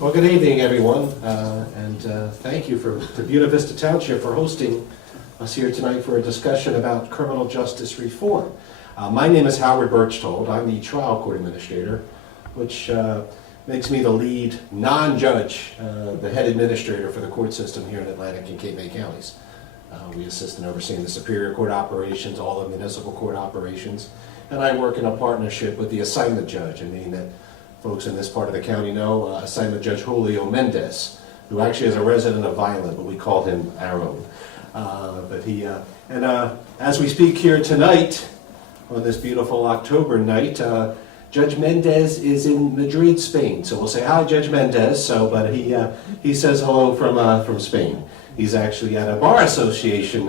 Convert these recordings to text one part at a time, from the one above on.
Well, good evening, everyone, and thank you to Buena Vista Township for hosting us here tonight for a discussion about criminal justice reform. My name is Howard Birchtold. I'm the trial court administrator, which makes me the lead non-judge, the head administrator for the court system here in Atlantic and Cape May counties. We assist in overseeing the Superior Court operations, all the municipal court operations, and I work in a partnership with the assignment judge, meaning that folks in this part of the county know assignment judge Julio Mendez, who actually is a resident of Violent, but we call him Aaron. As we speak here tonight, on this beautiful October night, Judge Mendez is in Madrid, Spain. So we'll say hi, Judge Mendez. But he says hello from Spain. He's actually at a bar association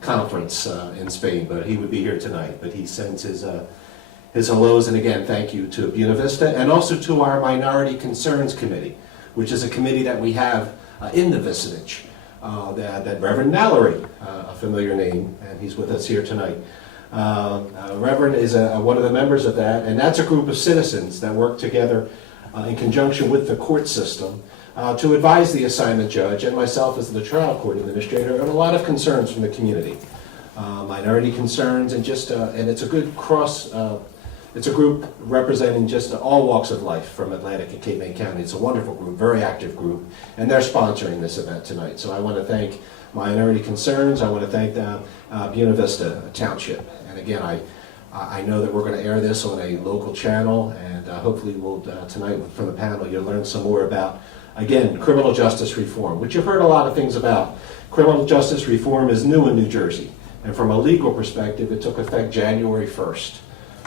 conference in Spain, but he would be here tonight. But he sends his hellos, and again, thank you to Buena Vista and also to our Minority Concerns Committee, which is a committee that we have in the vicinage. That Reverend Mallory, a familiar name, and he's with us here tonight. Reverend is one of the members of that, and that's a group of citizens that work together in conjunction with the court system to advise the assignment judge and myself as the trial court administrator on a lot of concerns from the community. Minority concerns, and it's a good it's a group representing just all walks of life from Atlantic and Cape May County. It's a wonderful group, very active group, and they're sponsoring this event tonight. So I want to thank Minority Concerns. I want to thank Buena Vista Township. And again, I know that we're going to air this on a local channel, and hopefully we'll tonight from the panel you'll learn some more about, again, criminal justice reform, which you've heard a lot of things about. Criminal justice reform is new in New Jersey, and from a legal perspective, it took effect January 1st.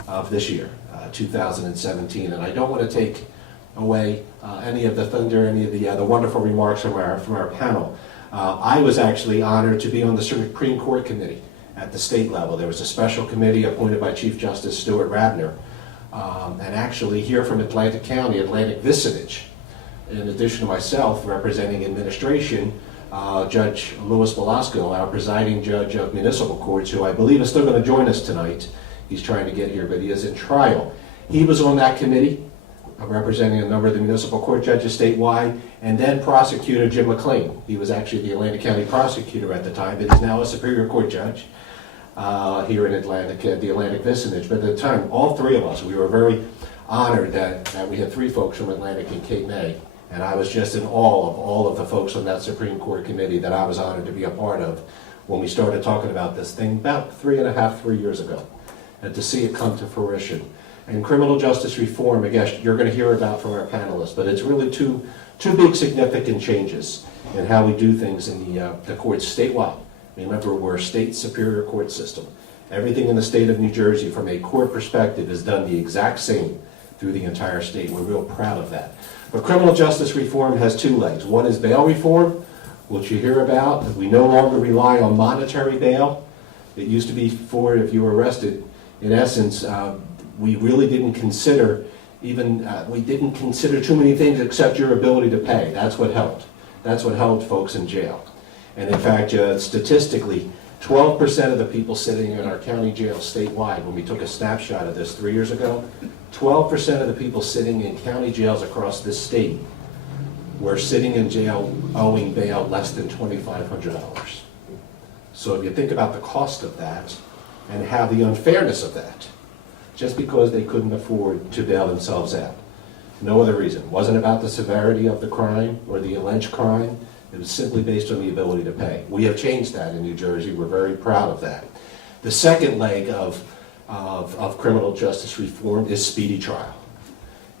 Of this year, 2017, and I don't want to take away any of the thunder, any of the wonderful remarks from our panel. I was actually honored to be on the Supreme Court committee at the state level. There was a special committee appointed by Chief Justice Stuart Radner, and actually here from Atlantic County, Atlantic Vicinage, in addition to myself representing administration, Judge Louis Velasco, our presiding judge of municipal courts, who I believe is still going to join us tonight. He's trying to get here, but he is in trial. He was on that committee, representing a number of the municipal court judges statewide, and then prosecutor Jim McLean. He was actually the Atlantic County prosecutor at the time, but is now a Superior Court judge here in Atlantic, the Atlantic Vicinage. But at the time, all three of us, we were very honored that we had three folks from Atlantic and Cape May, and I was just in awe of all of the folks on that Supreme Court committee that I was honored to be a part of when we started talking about this thing about 3 years ago. And to see it come to fruition. And criminal justice reform, I guess you're going to hear about from our panelists, but it's really two big significant changes in how we do things in the courts statewide. Remember, we're a state superior court system. Everything in the state of New Jersey from a court perspective is done the exact same through the entire state. We're real proud of that. But criminal justice reform has two legs. One is bail reform, which you hear about. We no longer rely on monetary bail. It used to be for if you were arrested. In essence, we really didn't consider too many things except your ability to pay. That's what helped. That's what held folks in jail. And in fact, statistically, 12% of the people sitting in our county jail statewide, when we took a snapshot of this 3 years ago, 12% of the people sitting in county jails across this state were sitting in jail owing bail less than $2,500. So if you think about the cost of that, and how the unfairness of that, just because they couldn't afford to bail themselves out. No other reason. It wasn't about the severity of the crime or the alleged crime. It was simply based on the ability to pay. We have changed that in New Jersey. We're very proud of that. The second leg of criminal justice reform is speedy trial.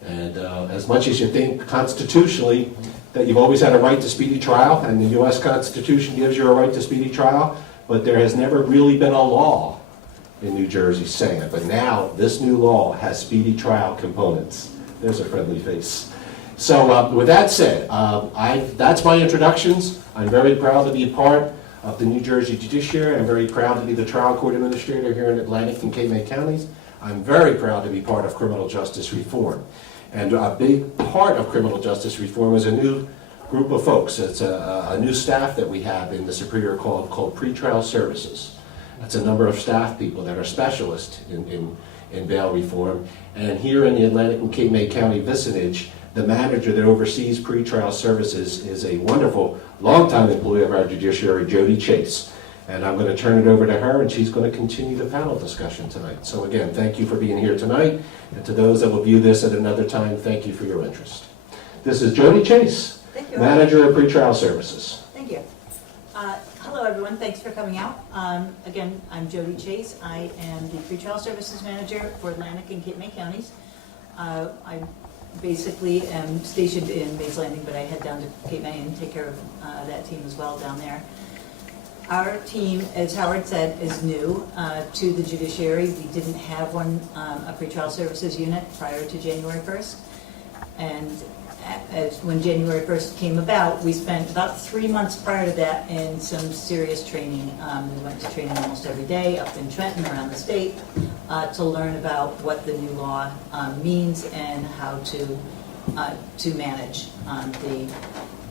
And as much as you think constitutionally that you've always had a right to speedy trial, and the U.S. Constitution gives you a right to speedy trial, but there has never really been a law in New Jersey saying it, but now this new law has speedy trial components. There's a friendly face. So with that said, that's my introductions. I'm very proud to be a part of the New Jersey Judiciary. I'm very proud to be the trial court administrator here in Atlantic and Cape May counties. I'm very proud to be part of criminal justice reform. And a big part of criminal justice reform is a new group of folks. It's a new staff that we have in the Superior Court called pretrial services. That's a number of staff people that are specialists in bail reform. And here in the Atlantic and Cape May County vicinage, the manager that oversees pretrial services is a wonderful, longtime employee of our judiciary, Jody Chase. And I'm going to turn it over to her, and she's going to continue the panel discussion tonight. So again, thank you for being here tonight. And to those that will view this at another time, thank you for your interest. This is Jody Chase, Thank you. Manager of Pretrial Services. Thank you. Hello, everyone. Thanks for coming out. Again, I'm Jody Chase. I am the Pretrial Services Manager for Atlantic and Cape May counties. I basically am stationed in Mays Landing, but I head down to Cape May and take care of that team as well down there. Our team, as Howard said, is new to the judiciary. We didn't have one, a pretrial services unit prior to January 1st. And when January 1st came about, we spent about 3 months prior to that in some serious training. We went to training almost every day up in Trenton, around the state, to learn about what the new law means and how to manage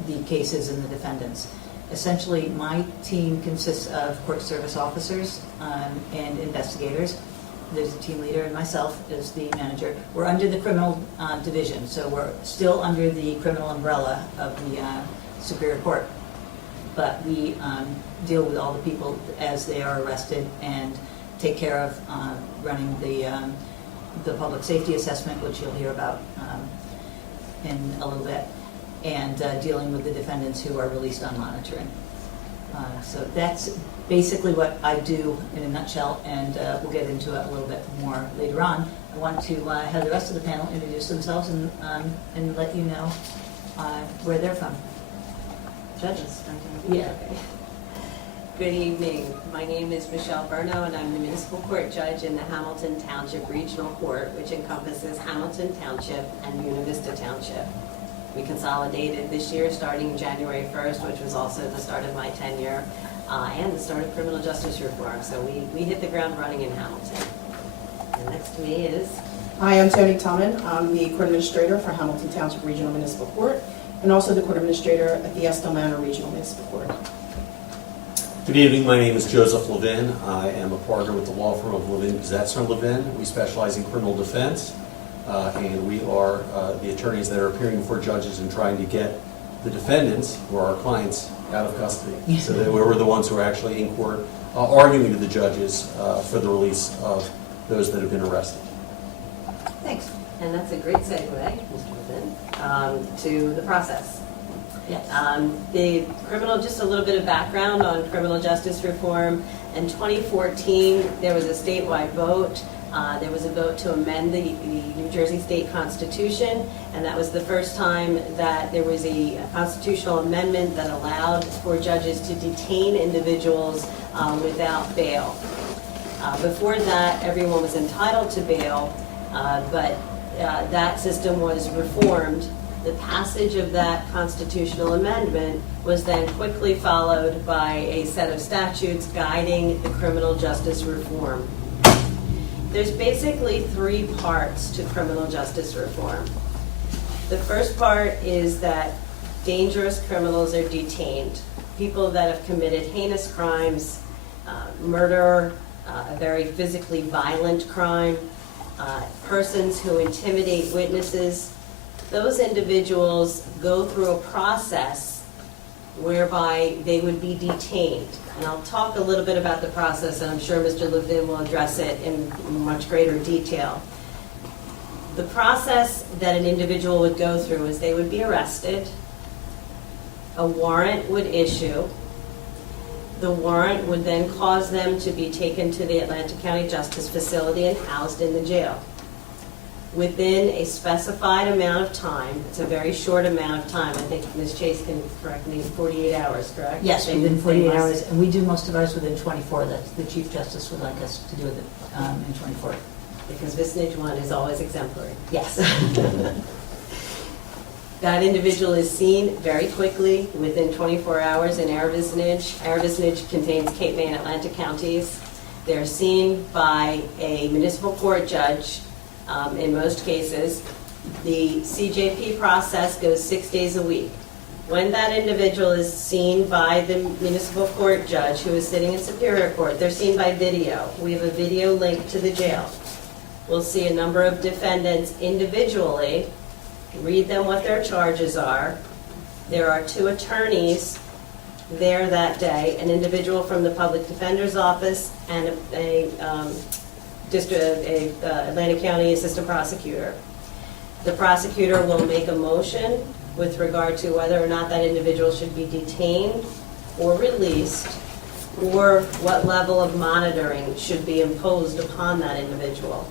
the cases and the defendants. Essentially, my team consists of court service officers and investigators. There's a team leader and myself as the manager. We're under the criminal division, so we're still under the criminal umbrella of the Superior Court. But we deal with all the people as they are arrested and take care of running the public safety assessment, which you'll hear about in a little bit, and dealing with the defendants who are released on monitoring. So that's basically what I do in a nutshell, and we'll get into it a little bit more later on. I want to have the rest of the panel introduce themselves and let you know where they're from. Judges. Yeah. Okay. Good evening. My name is Michelle Burno, and I'm the Municipal Court Judge in the Hamilton Township Regional Court, which encompasses Hamilton Township and Buena Vista Township. We consolidated this year starting January 1st, which was also the start of my tenure, and the start of criminal justice reform. So we hit the ground running in Hamilton. And next to me is... Hi, I'm Tony Tillman. I'm the Court Administrator for Hamilton Township Regional Municipal Court, and also the Court Administrator at the Estill Manor Regional Municipal Court. Good evening, my name is Joseph Levin. I am a partner with the law firm of Levin, Pizzazzo & Levin. We specialize in criminal defense, and we are the attorneys that are appearing before judges and trying to get the defendants, who are our clients, out of custody. So that we're the ones who are actually in court arguing to the judges for the release of those that have been arrested. Thanks. And that's a great segue, Mr. Levin, to the process. Yes. Just a little bit of background on criminal justice reform. In 2014, there was a statewide vote. There was a vote to amend the New Jersey State Constitution, and that was the first time that there was a constitutional amendment that allowed for judges to detain individuals without bail. Before that, everyone was entitled to bail, but that system was reformed. The passage of that constitutional amendment was then quickly followed by a set of statutes guiding the criminal justice reform. There's basically 3 parts to criminal justice reform. The first part is that dangerous criminals are detained. People that have committed heinous crimes, murder, a very physically violent crime, persons who intimidate witnesses. Those individuals go through a process whereby they would be detained. And I'll talk a little bit about the process, and I'm sure Mr. Levin will address it in much greater detail. The process that an individual would go through is they would be arrested, a warrant would issue, the warrant would then cause them to be taken to the Atlantic County Justice Facility and housed in the jail. Within a specified amount of time, it's a very short amount of time, I think Ms. Chase can correct me, 48 hours, correct? Yes, within 48 hours, and we do most of ours within 24. That's the Chief Justice would like us to do it in 24. Because Vicinage 1 is always exemplary. Yes. That individual is seen very quickly, within 24 hours in our vicinage. Our vicinage contains Cape May and Atlantic counties. They're seen by a municipal court judge. In most cases, the CJP process goes 6 days a week. When that individual is seen by the municipal court judge who is sitting in Superior Court, they're seen by video. We have a video link to the jail. We'll see a number of defendants individually, read them what their charges are. There are 2 attorneys there that day, an individual from the Public Defender's Office and a Atlantic County Assistant Prosecutor. The prosecutor will make a motion with regard to whether or not that individual should be detained or released, or what level of monitoring should be imposed upon that individual.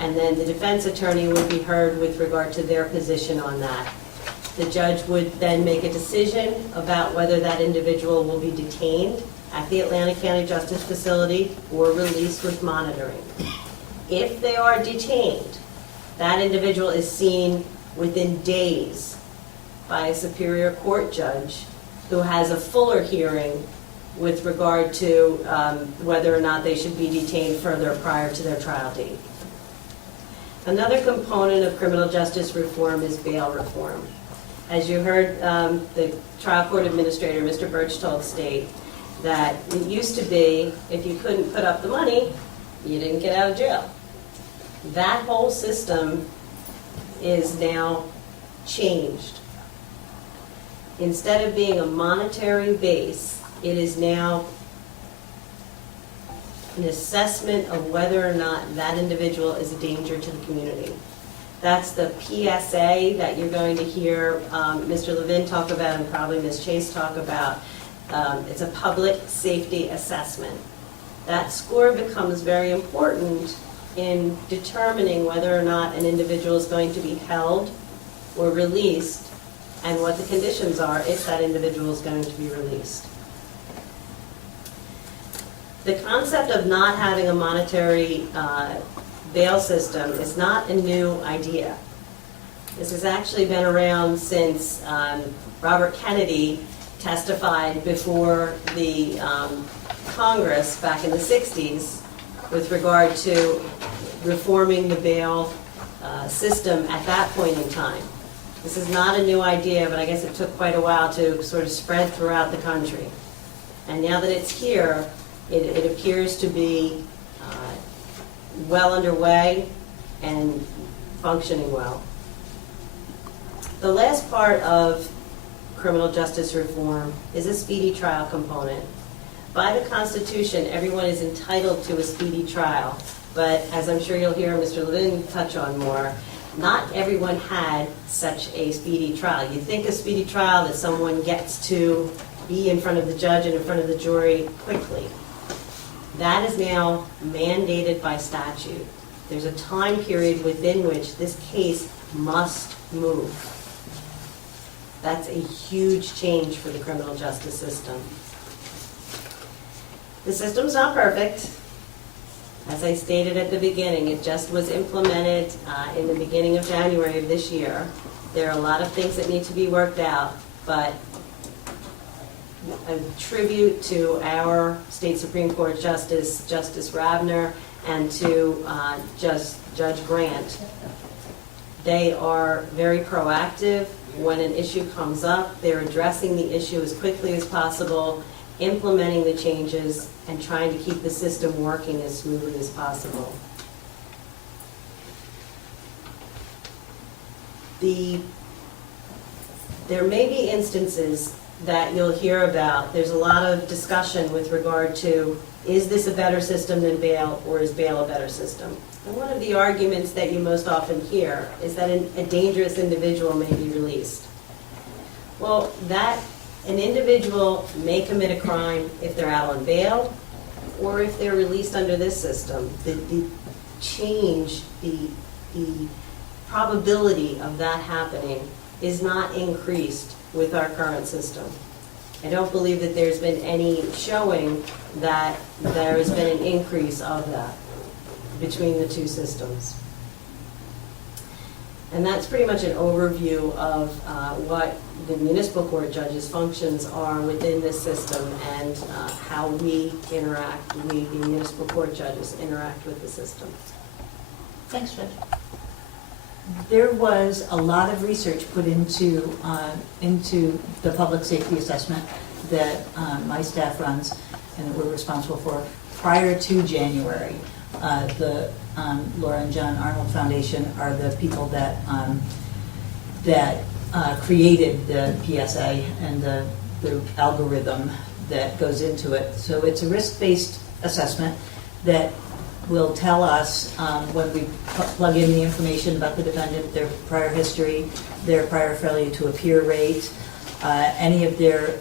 And then the defense attorney would be heard with regard to their position on that. The judge would then make a decision about whether that individual will be detained at the Atlantic County Justice Facility or released with monitoring. If they are detained, that individual is seen within days by a Superior Court judge who has a fuller hearing with regard to whether or not they should be detained further prior to their trial date. Another component of criminal justice reform is bail reform. As you heard the trial court administrator, Mr. Birchtold, state that it used to be if you couldn't put up the money, you didn't get out of jail. That whole system is now changed. Instead of being a monetary base, it is now an assessment of whether or not that individual is a danger to the community. That's the PSA that you're going to hear Mr. Levin talk about and probably Ms. Chase talk about. It's a public safety assessment. That score becomes very important in determining whether or not an individual is going to be held or released and what the conditions are if that individual is going to be released. The concept of not having a monetary bail system is not a new idea. This has actually been around since Robert Kennedy testified before the Congress back in the 60s with regard to reforming the bail system at that point in time. This is not a new idea, but I guess it took quite a while to sort of spread throughout the country. And now that it's here, it appears to be well underway and functioning well. The last part of criminal justice reform is a speedy trial component. By the Constitution, everyone is entitled to a speedy trial, but as I'm sure you'll hear Mr. Levin touch on more, not everyone had such a speedy trial. You think a speedy trial that someone gets to be in front of the judge and in front of the jury quickly. That is now mandated by statute. There's a time period within which this case must move. That's a huge change for the criminal justice system. The system's not perfect. As I stated at the beginning, it just was implemented in the beginning of January of this year. There are a lot of things that need to be worked out, but a tribute to our State Supreme Court Justice, Justice Ravner, and to Judge Grant. They are very proactive. When an issue comes up, they're addressing the issue as quickly as possible, implementing the changes, and trying to keep the system working as smoothly as possible. There may be instances that you'll hear about. There's a lot of discussion with regard to, is this a better system than bail, or is bail a better system? And one of the arguments that you most often hear is that a dangerous individual may be released. Well, an individual may commit a crime if they're out on bail or if they're released under this system. The change, the probability of that happening is not increased with our current system. I don't believe that there's been any showing that there has been an increase of that between the two systems. And that's pretty much an overview of what the municipal court judges' functions are within this system and how we interact, we, the municipal court judges, interact with the system. Thanks, Judge. There was a lot of research put into the public safety assessment that my staff runs and that we're responsible for prior to January. The Laura and John Arnold Foundation are the people that that created the PSA and the algorithm that goes into it. So it's a risk-based assessment that will tell us when we plug in the information about the defendant, their prior history, their prior failure to appear rate, any of their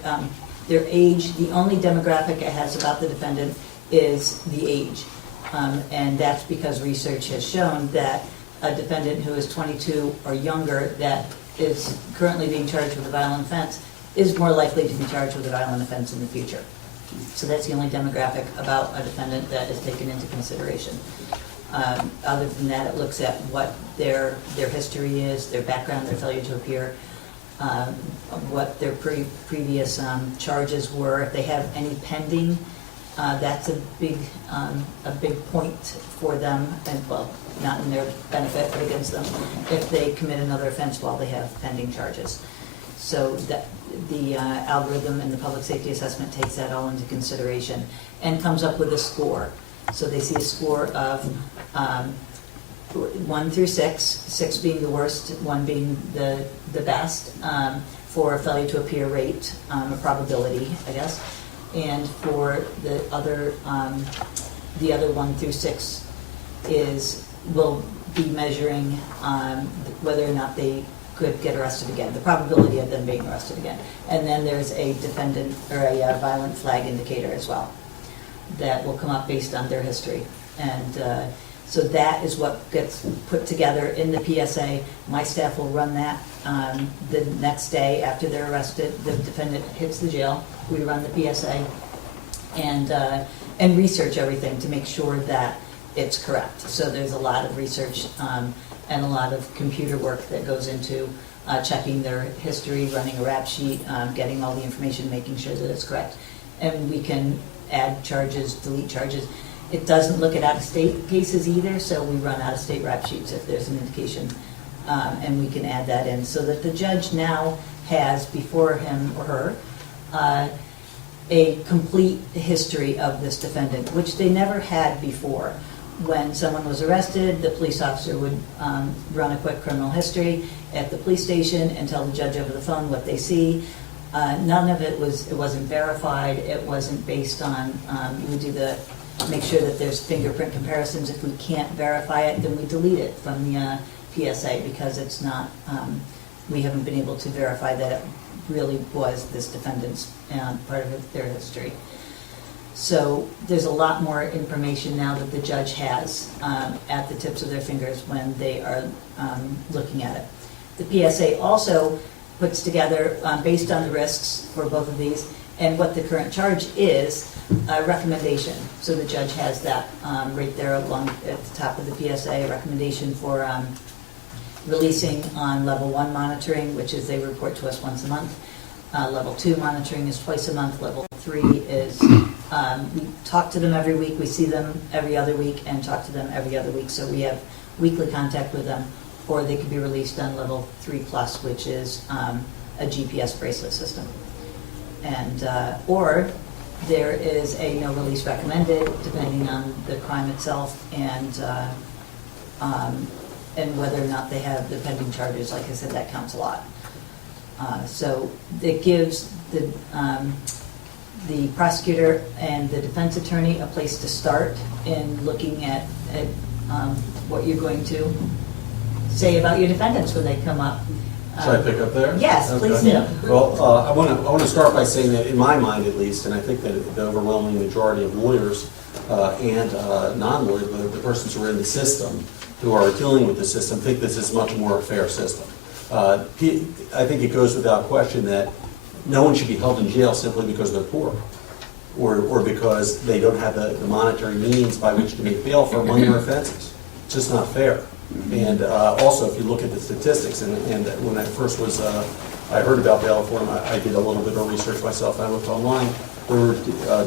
age. The only demographic it has about the defendant is the age. And that's because research has shown that a defendant who is 22 or younger that is currently being charged with a violent offense is more likely to be charged with a violent offense in the future. So that's the only demographic about a defendant that is taken into consideration. Other than that, it looks at what their history is, their background, their failure to appear, what their previous charges were, if they have any pending. That's a big point for them, and well, not in their benefit, but against them, if they commit another offense while they have pending charges. So that the algorithm and the public safety assessment takes that all into consideration and comes up with a score. So they see a score of 1 through 6, 6 being the worst, 1 being the best, for failure to appear rate, a probability, I guess. And for the other 1 through 6 will be measuring whether or not they could get arrested again, the probability of them being arrested again. And then there's a defendant or a violent flag indicator as well that will come up based on their history. And so that is what gets put together in the PSA. My staff will run that the next day after they're arrested. The defendant hits the jail. We run the PSA and research everything to make sure that it's correct. So there's a lot of research and a lot of computer work that goes into checking their history, running a rap sheet, getting all the information, making sure that it's correct. And we can add charges, delete charges. It doesn't look at out-of-state cases either, so we run out-of-state rap sheets if there's an indication, and we can add that in. So that the judge now has before him or her a complete history of this defendant, which they never had before. When someone was arrested, the police officer would run a quick criminal history at the police station and tell the judge over the phone what they see. None of it wasn't verified. It wasn't based on, we do make sure that there's fingerprint comparisons. If we can't verify it, then we delete it from the PSA because it's not, we haven't been able to verify that it really was this defendant's part of their history. So there's a lot more information now that the judge has at the tips of their fingers when they are looking at it. The PSA also puts together, based on the risks for both of these and what the current charge is, a recommendation. So the judge has that right there along at the top of the PSA, a recommendation for releasing on level 1 monitoring, which is they report to us once a month. Level 2 monitoring is twice a month. Level 3 is we talk to them every week, we see them every other week, and talk to them every other week. So we have weekly contact with them, or they could be released on level 3+, which is a GPS bracelet system. And or there is a no release recommended, depending on the crime itself and whether or not they have the pending charges. Like I said, that counts a lot. So it gives the prosecutor and the defense attorney a place to start in looking at what you're going to say about your defendants when they come up. Should I pick up there? Yes, Okay. please do. Well, I want to start by saying that in my mind at least, and I think that the overwhelming majority of lawyers and non-lawyers, the persons who are in the system, who are dealing with the system, think this is much more a fair system. I think it goes without question that no one should be held in jail simply because they're poor or because they don't have the monetary means by which to make bail for minor offenses. It's just not fair. And also, if you look at the statistics, and when I first was, I heard about bail reform, I did a little bit of research myself, I looked online. There were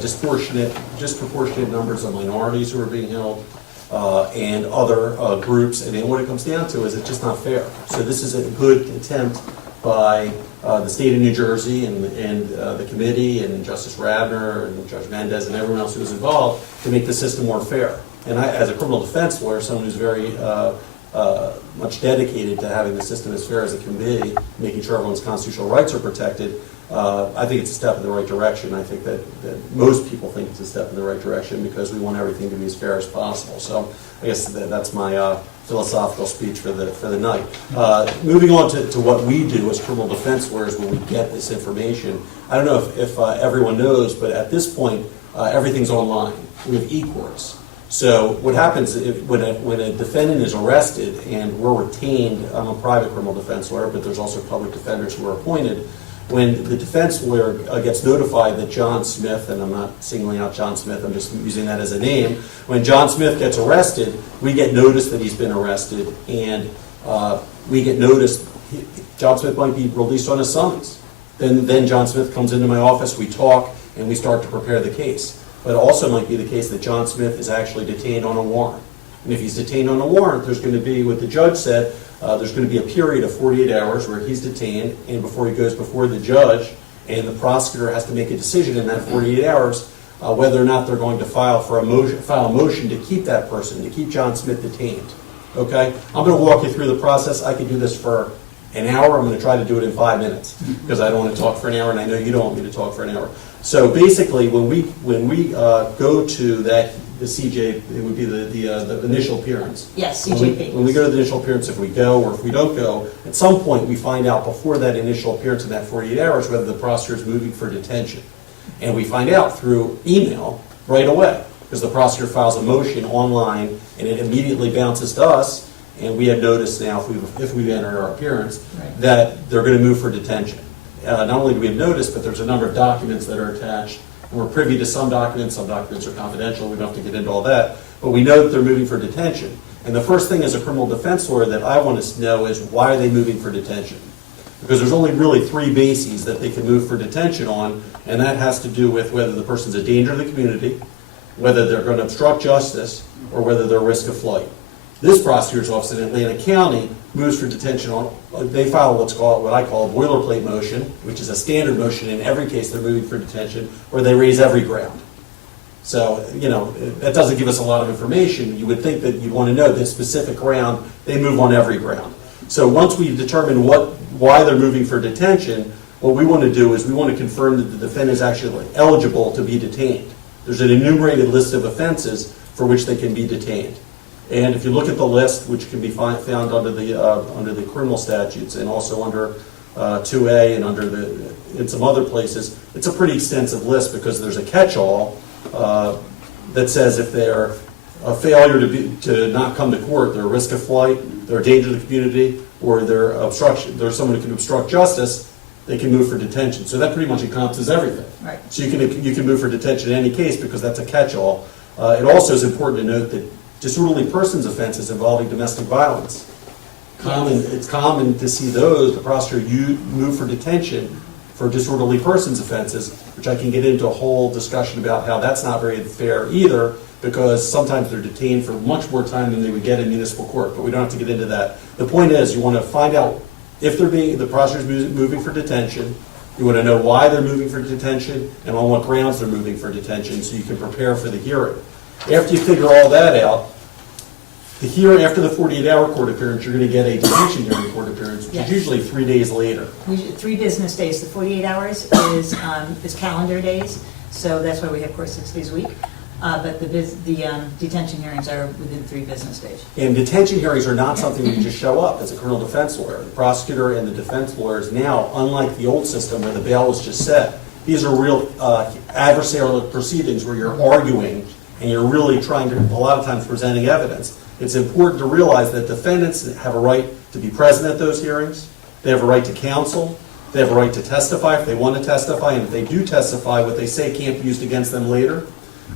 disproportionate numbers of minorities who were being held, and other groups, and then what it comes down to is it's just not fair. So this is a good attempt by the state of New Jersey and the committee and Justice Radner and Judge Mendez and everyone else who was involved to make the system more fair. And I, as a criminal defense lawyer, someone who's very much dedicated to having the system as fair as it can be, making sure everyone's constitutional rights are protected. I think it's a step in the right direction. I think that most people think it's a step in the right direction because we want everything to be as fair as possible. So I guess that's my philosophical speech for the night. Moving on to what we do as criminal defense lawyers when we get this information. I don't know if everyone knows, but at this point, everything's online. We have e-courts. So what happens when a defendant is arrested and we're retained, I'm a private criminal defense lawyer, but there's also public defenders who are appointed. When the defense lawyer gets notified that John Smith, and I'm not singling out John Smith, I'm just using that as a name, when John Smith gets arrested, we get notice that he's been arrested, and we get notice John Smith might be released on a summons. Then John Smith comes into my office, we talk, and we start to prepare the case. But it also might be the case that John Smith is actually detained on a warrant. And if he's detained on a warrant, there's going to be, what the judge said, there's going to be a period of 48 hours where he's detained, and before he goes before the judge, and the prosecutor has to make a decision in that 48 hours whether or not they're going to file a motion to keep that person, to keep John Smith detained. Okay? I'm going to walk you through the process. I could do this for an hour. I'm going to try to do it in 5 minutes because I don't want to talk for an hour, and I know you don't want me to talk for an hour. So basically, when we go to the CJ, it would be the initial appearance. Yes, CJP. When we go to the initial appearance, if we go or if we don't go, at some point we find out before that initial appearance in that 48 hours whether the prosecutor is moving for detention. And we find out through email right away because the prosecutor files a motion online and it immediately bounces to us, and we have notice now if we've entered our appearance that they're going to move for detention. Not only do we have notice, but there's a number of documents that are attached. And we're privy to some documents are confidential, we don't have to get into all that, but we know that they're moving for detention. And the first thing as a criminal defense lawyer that I want to know is why are they moving for detention? Because there's only really 3 bases that they can move for detention on, and that has to do with whether the person's a danger to the community, whether they're going to obstruct justice, or whether they're a risk of flight. This prosecutor's office in Atlanta County moves for detention on, they file what I call a boilerplate motion, which is a standard motion in every case they're moving for detention, where they raise every ground. So, that doesn't give us a lot of information. You would think that you'd want to know this specific ground, they move on every ground. So once we determine why they're moving for detention, what we want to do is we want to confirm that the defendant is actually eligible to be detained. There's an enumerated list of offenses for which they can be detained. And if you look at the list, which can be found under the criminal statutes and also under 2A and in some other places, it's a pretty extensive list because there's a catch-all that says if they're a failure to not come to court, they're a risk of flight, they're a danger to the community, or they're someone who can obstruct justice, they can move for detention. So that pretty much encompasses everything. Right. So you can move for detention in any case because that's a catch-all. It also is important to note that disorderly persons offenses involving domestic violence. It's common to see the prosecutor move for detention for disorderly persons offenses, which I can get into a whole discussion about how that's not very fair either, because sometimes they're detained for much more time than they would get in municipal court, but we don't have to get into that. The point is, you want to find out if the prosecutor's moving for detention, you want to know why they're moving for detention, and on what grounds they're moving for detention, so you can prepare for the hearing. After you figure all that out, after the 48-hour court appearance, you're going to get a detention hearing court appearance, which is usually 3 days later. 3 business days. The 48 hours is calendar days, so that's why we have court 6 days a week. But the detention hearings are within 3 business days. And detention hearings are not something you can just show up as a criminal defense lawyer. The prosecutor and the defense lawyers now, unlike the old system where the bail was just set, these are real adversarial proceedings where you're arguing and you're really trying to, a lot of times, presenting evidence. It's important to realize that defendants have a right to be present at those hearings. They have a right to counsel. They have a right to testify if they want to testify, and if they do testify, what they say can't be used against them later.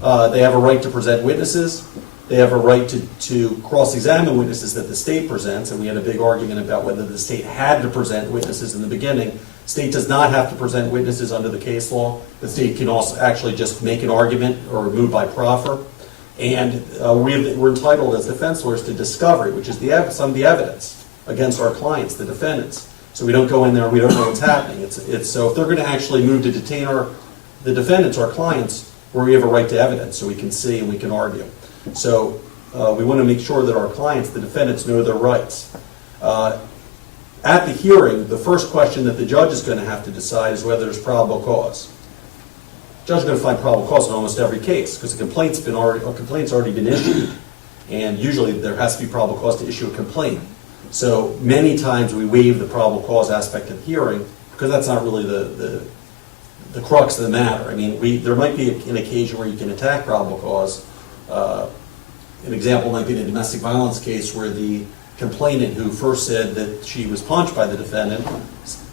They have a right to present witnesses. They have a right to cross-examine witnesses that the state presents, and we had a big argument about whether the state had to present witnesses in the beginning. State does not have to present witnesses under the case law. The state can also actually just make an argument or move by proffer. And we're entitled as defense lawyers to discovery, which is some of the evidence against our clients, the defendants. So we don't go in there and we don't know what's happening. So if they're going to actually move to detain the defendants, our clients, where we have a right to evidence so we can see and we can argue. So we want to make sure that our clients, the defendants, know their rights. At the hearing, the first question that the judge is going to have to decide is whether there's probable cause. The judge is going to find probable cause in almost every case because the complaint's already been issued, and usually there has to be probable cause to issue a complaint. So many times we waive the probable cause aspect of the hearing because that's not really the crux of the matter. I mean, there might be an occasion where you can attack probable cause. An example might be the domestic violence case where the complainant who first said that she was punched by the defendant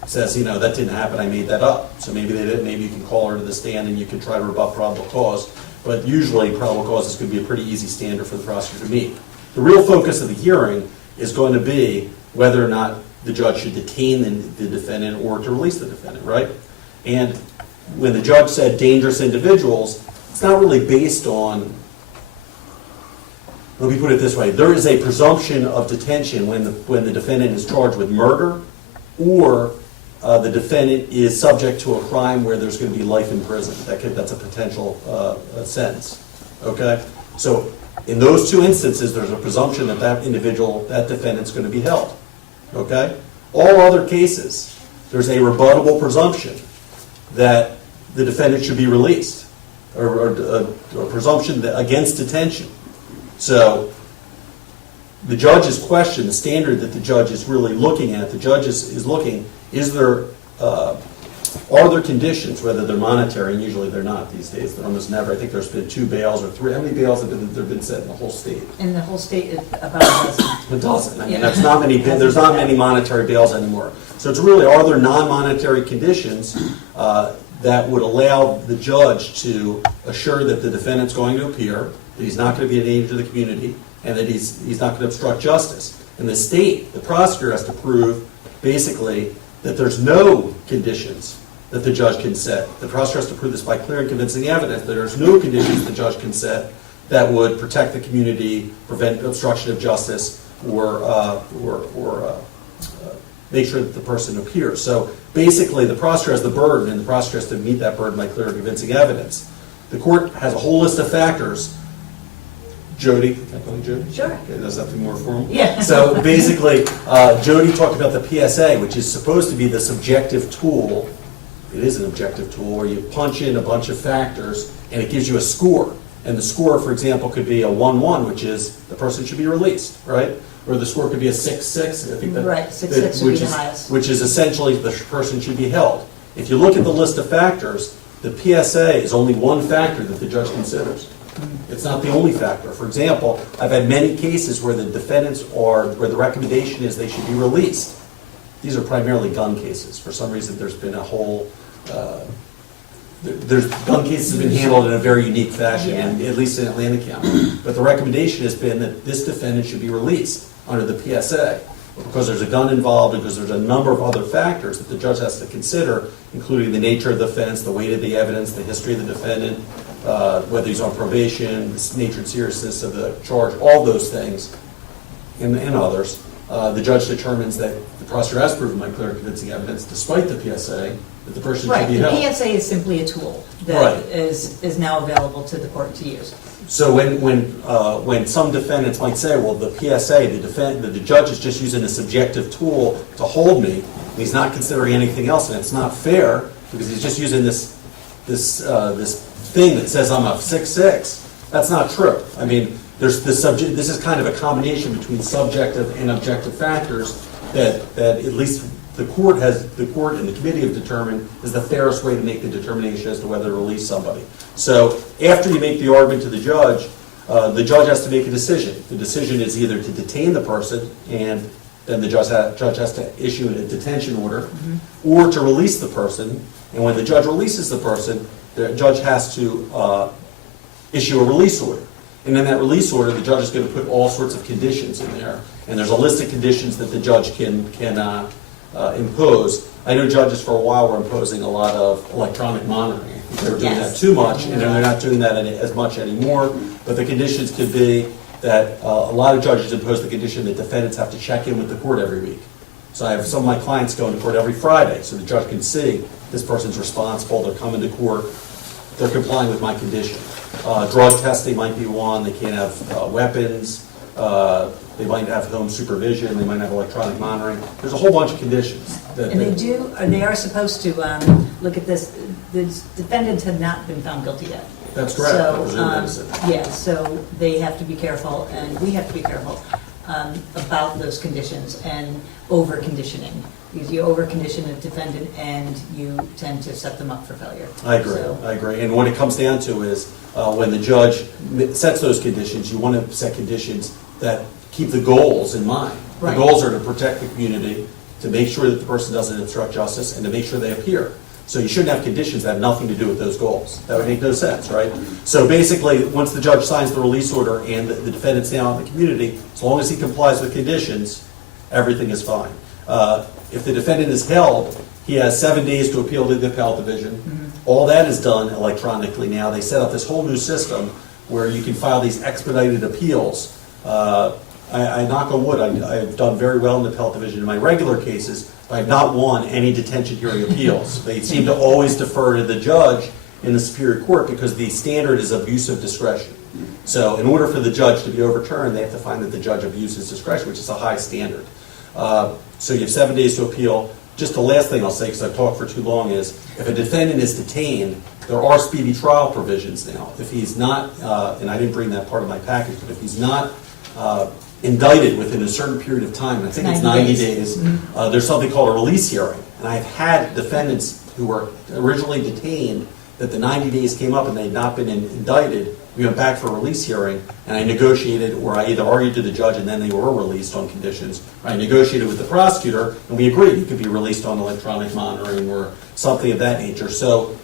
says, that didn't happen, I made that up. So maybe they did, maybe you can call her to the stand and you can try to rebut probable cause. But usually probable cause is going to be a pretty easy standard for the prosecutor to meet. The real focus of the hearing is going to be whether or not the judge should detain the defendant or to release the defendant, right? And when the judge said dangerous individuals, it's not really based on, let me put it this way, there is a presumption of detention when the defendant is charged with murder or the defendant is subject to a crime where there's going to be life in prison. That's a potential sentence, okay? So in those two instances, there's a presumption that that defendant's going to be held, okay? All other cases, there's a rebuttable presumption that the defendant should be released, or a presumption against detention. So the judge's question, the standard that the judge is really looking at, the judge is looking, are there conditions, whether they're monetary, and usually they're not these days, they're almost never. I think there's been 2 bails or 3. How many bails have been set in the whole state? In the whole state, it's about a dozen. A dozen. I mean, Yeah. that's not many. There's not many monetary bails anymore. So it's really, are there non-monetary conditions that would allow the judge to assure that the defendant's going to appear, that he's not going to be a danger to the community, and that he's not going to obstruct justice. And the state, the prosecutor, has to prove basically that there's no conditions that the judge can set. The prosecutor has to prove this by clear and convincing evidence that there's no conditions the judge can set that would protect the community, prevent obstruction of justice, or make sure that the person appears. So basically, the prosecutor has the burden, and the prosecutor has to meet that burden by clear and convincing evidence. The court has a whole list of factors. Jody, can I call you Jody? Sure. Okay, does that have to be more formal? Yeah. So basically, Jody talked about the PSA, which is supposed to be the subjective tool. It is an objective tool where you punch in a bunch of factors and it gives you a score. And the score, for example, could be a 1-1, which is the person should be released, right? Or the score could be a 6-6. I think that, Right, 6-6 would be the highest. Which is essentially the person should be held. If you look at the list of factors, the PSA is only one factor that the judge considers. It's not the only factor. For example, I've had many cases where the defendants where the recommendation is they should be released. These are primarily gun cases. For some reason, there's been a whole, gun cases have been handled in a very unique fashion, Yeah. and at least in Atlantic County. But the recommendation has been that this defendant should be released under the PSA because there's a gun involved, because there's a number of other factors that the judge has to consider, including the nature of the offense, the weight of the evidence, the history of the defendant, whether he's on probation, the nature and seriousness of the charge, all those things, and others. The judge determines that the prosecutor has proven by clear and convincing evidence, despite the PSA, that the person Right, should be the held. PSA is simply a tool that Right. is now available to the court to use. So when some defendants might say, well, the PSA, the judge is just using a subjective tool to hold me, and he's not considering anything else, and it's not fair because he's just using this thing that says I'm a 6-6. That's not true. I mean, there's the subject. This is kind of a combination between subjective and objective factors that at least the court and the committee have determined is the fairest way to make the determination as to whether to release somebody. So after you make the argument to the judge has to make a decision. The decision is either to detain the person, and then the judge has to issue a detention order, or to release the person. And when the judge releases the person, the judge has to issue a release order. And in that release order, the judge is going to put all sorts of conditions in there. And there's a list of conditions that the judge can impose. I know judges for a while were imposing a lot of electronic monitoring. I think they were doing that Yes. too much, and they're not doing that as much anymore. But the conditions could be that a lot of judges impose the condition that defendants have to check in with the court every week. So I have some of my clients going to court every Friday, so the judge can see this person's responsible, they're coming to court, they're complying with my condition. Drug testing might be one. They can't have weapons. They might have home supervision. They might have electronic monitoring. There's a whole bunch of conditions. And they are supposed to look at this. The defendants have not been found guilty yet. That's correct. So, I presume innocent. yeah, so they have to be careful, and we have to be careful about those conditions and over-conditioning. Because you over-condition a defendant and you tend to set them up for failure. I agree. So- I agree. And what it comes down to is when the judge sets those conditions, you want to set conditions that keep the goals in mind. Right. The goals are to protect the community, to make sure that the person doesn't obstruct justice, and to make sure they appear. So you shouldn't have conditions that have nothing to do with those goals. That would make no sense, right? So basically, once the judge signs the release order and the defendant's now in the community, as long as he complies with conditions, everything is fine. If the defendant is held, he has 7 days to appeal to the appellate division. All that is done electronically now. They set up this whole new system where you can file these expedited appeals. I knock on wood, I've done very well in the appellate division in my regular cases. I have not won any detention hearing appeals. They seem to always defer to the judge in the Superior Court because the standard is abuse of discretion. So in order for the judge to be overturned, they have to find that the judge abuses discretion, which is a high standard. So you have 7 days to appeal. Just the last thing I'll say, because I've talked for too long, is if a defendant is detained, there are speedy trial provisions now. If he's not, and I didn't bring that part of my package, but if he's not indicted within a certain period of time, and I think it's 90 days, there's something called a release hearing. And I've had defendants who were originally detained that the 90 days came up and they had not been indicted. We went back for a release hearing, and I negotiated, or I either argued to the judge and then they were released on conditions, or I negotiated with the prosecutor, and we agreed he could be released on electronic monitoring or something of that nature. So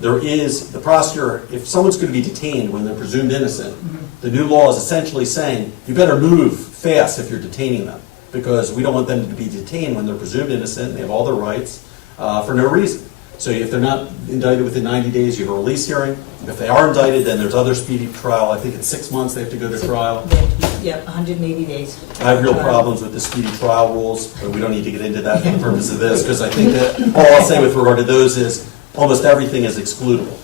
there is, the prosecutor, if someone's going to be detained when they're presumed innocent, the new law is essentially saying, you better move fast if you're detaining them, because we don't want them to be detained when they're presumed innocent, and they have all their rights, for no reason. So if they're not indicted within 90 days, you have a release hearing. If they are indicted, then there's other speedy trial. I think it's 6 months they have to go to trial. They have to be- Yeah, 180 days. I have real problems with the speedy trial rules, but we don't need to get into that for the purpose of this, because I think that all I'll say with regard to those is almost everything is excludable,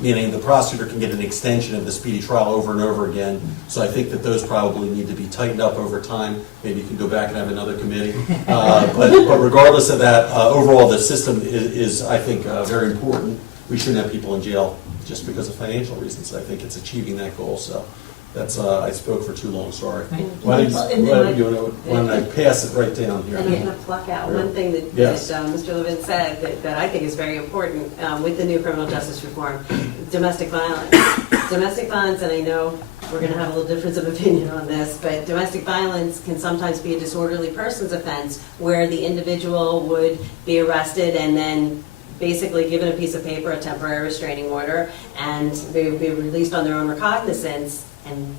meaning the prosecutor can get an extension of the speedy trial over and over again. So I think that those probably need to be tightened up over time. Maybe you can go back and have another committee. But regardless of that, overall the system is I think, very important. We shouldn't have people in jail just because of financial reasons. I think it's achieving that goal. So that's, I spoke for too long, sorry. Right. Why Well, and then- don't I pass it right down here? And I'm going to pluck out one thing that Yes. Mr. Levin said that I think is very important with the new criminal justice reform, domestic violence. Domestic violence, and I know we're going to have a little difference of opinion on this, but domestic violence can sometimes be a disorderly person's offense where the individual would be arrested and then basically given a piece of paper, a temporary restraining order, and they would be released on their own recognizance, and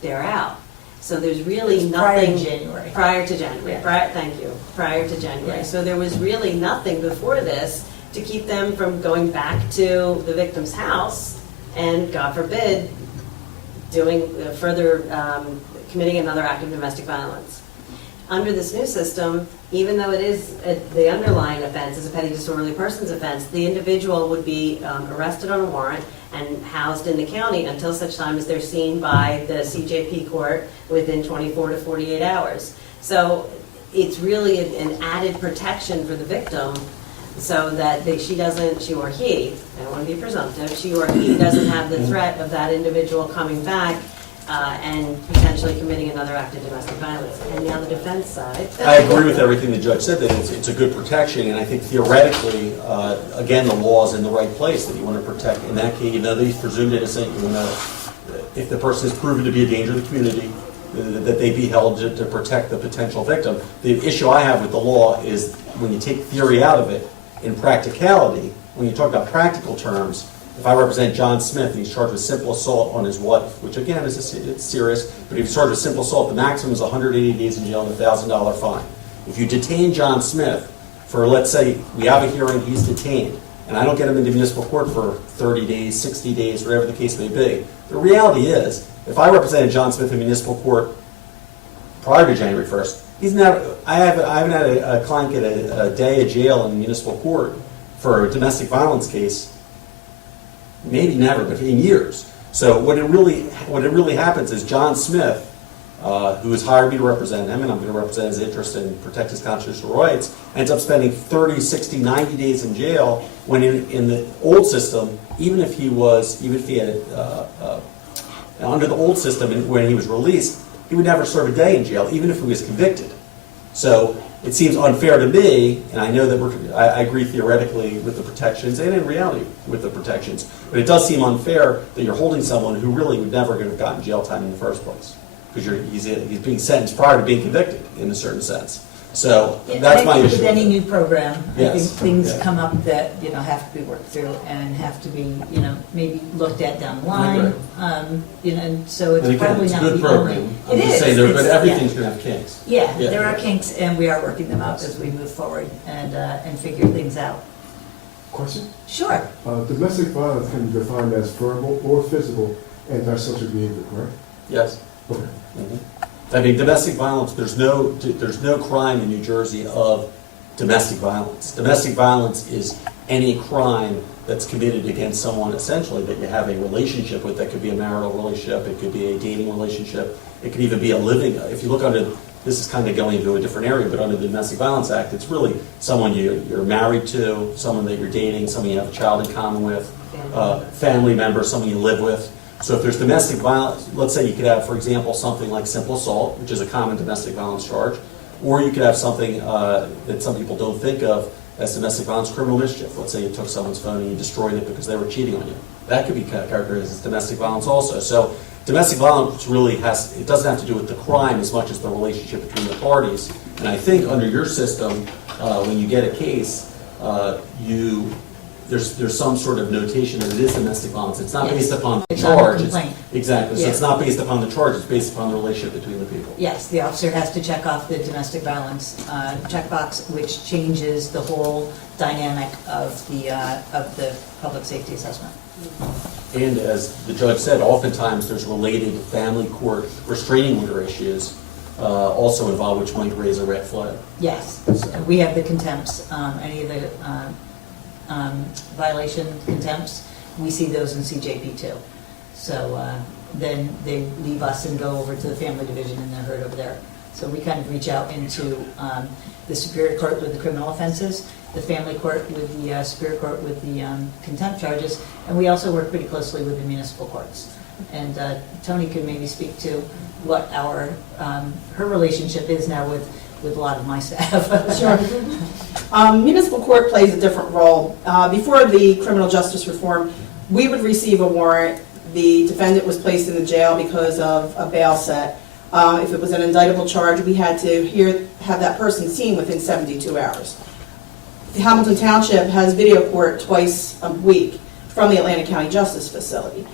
they're out. So there's really It's prior to nothing. January. Prior to January. Yeah. Thank you. Prior to January. Yeah. So there was really nothing before this to keep them from going back to the victim's house and, God forbid, doing further committing another act of domestic violence. Under this new system, even though it is the underlying offense is a petty disorderly person's offense, the individual would be arrested on a warrant and housed in the county until such time as they're seen by the CJP court within 24 to 48 hours. So it's really an added protection for the victim so that she or he, I don't want to be presumptive, she or he doesn't have the threat of that individual coming back and potentially committing another act of domestic violence. And now the defense side. I agree with everything the judge said, that it's a good protection, and I think theoretically, again, the law is in the right place, that you want to protect, in that case, even though he's presumed innocent, even though if the person is proven to be a danger to the community, that they be held to protect the potential victim. The issue I have with the law is when you take theory out of it, in practicality, when you talk about practical terms, if I represent John Smith and he's charged with simple assault on his wife, which again is it's serious, but if he's charged with simple assault, the maximum is 180 days in jail and a $1,000 fine. If you detain John Smith for, let's say, we have a hearing, he's detained, and I don't get him into municipal court for 30 days, 60 days, whatever the case may be, the reality is, if I represented John Smith in municipal court prior to January 1st, I haven't had a client get a day of jail in municipal court for a domestic violence case, maybe never, but in years. So what it really happens is John Smith, who has hired me to represent him, and I'm going to represent his interests and protect his constitutional rights, ends up spending 30, 60, 90 days in jail, when in the old system, even if he had, under the old system, and when he was released, he would never serve a day in jail, even if he was convicted. So it seems unfair to me, and I know that I agree theoretically with the protections, and in reality with the protections, but it does seem unfair that you're holding someone who really would never have gotten jail time in the first place, because he's being sentenced prior to being convicted in a certain sense. So that's my issue. With any new program, I think Yes. things Yeah. come up that, have to be worked through and have to be, maybe looked at down the I line. And so it's And again, probably it's a not good the only. program. I'm It just is. saying, but It's- everything's going to have kinks. Yeah, Yeah. there are kinks, and we are working them out as we move forward and figure things out. Question? Sure. Domestic violence can be defined as verbal or physical antisocial behavior, correct? Yes. Okay. Mhm. I mean, domestic violence, there's no crime in New Jersey of domestic violence. Domestic violence is any crime that's committed against someone essentially that you have a relationship with. That could be a marital relationship, it could be a dating relationship, it could even be a living. If you look under, this is kind of going into a different area, but under the Domestic Violence Act, it's really someone you're married to, someone that you're dating, someone you have a child in common with, family member, someone you live with. So if there's domestic violence, let's say you could have, for example, something like simple assault, which is a common domestic violence charge, or you could have something that some people don't think of as domestic violence criminal mischief. Let's say you took someone's phone and you destroyed it because they were cheating on you. That could be characterized as domestic violence also. So domestic violence really it doesn't have to do with the crime as much as the relationship between the parties. And I think under your system, when you get a case, there's some sort of notation that it is domestic violence. It's not Yes. based upon the It's not a charge. complaint. Exactly. So Yeah. it's not based upon the charge. It's based upon the relationship between the people. Yes, the officer has to check off the domestic violence checkbox, which changes the whole dynamic of the public safety assessment. And as the judge said, oftentimes there's related family court restraining order issues also involved, which might raise a red flag. Yes, we have the contempts, any of the violation contempts, we see those in CJP too. So then they leave us and go over to the family division and they're heard over there. So we kind of reach out into the Superior Court with the criminal offenses, the family court with the Superior Court with the contempt charges, and we also work pretty closely with the municipal courts. And Tony could maybe speak to what her relationship is now with a lot of my staff. Sure. Municipal court plays a different role. Before the criminal justice reform, we would receive a warrant. The defendant was placed in the jail because of a bail set. If it was an indictable charge, we had to have that person seen within 72 hours. The Hamilton Township has video court twice a week from the Atlantic County Justice Facility.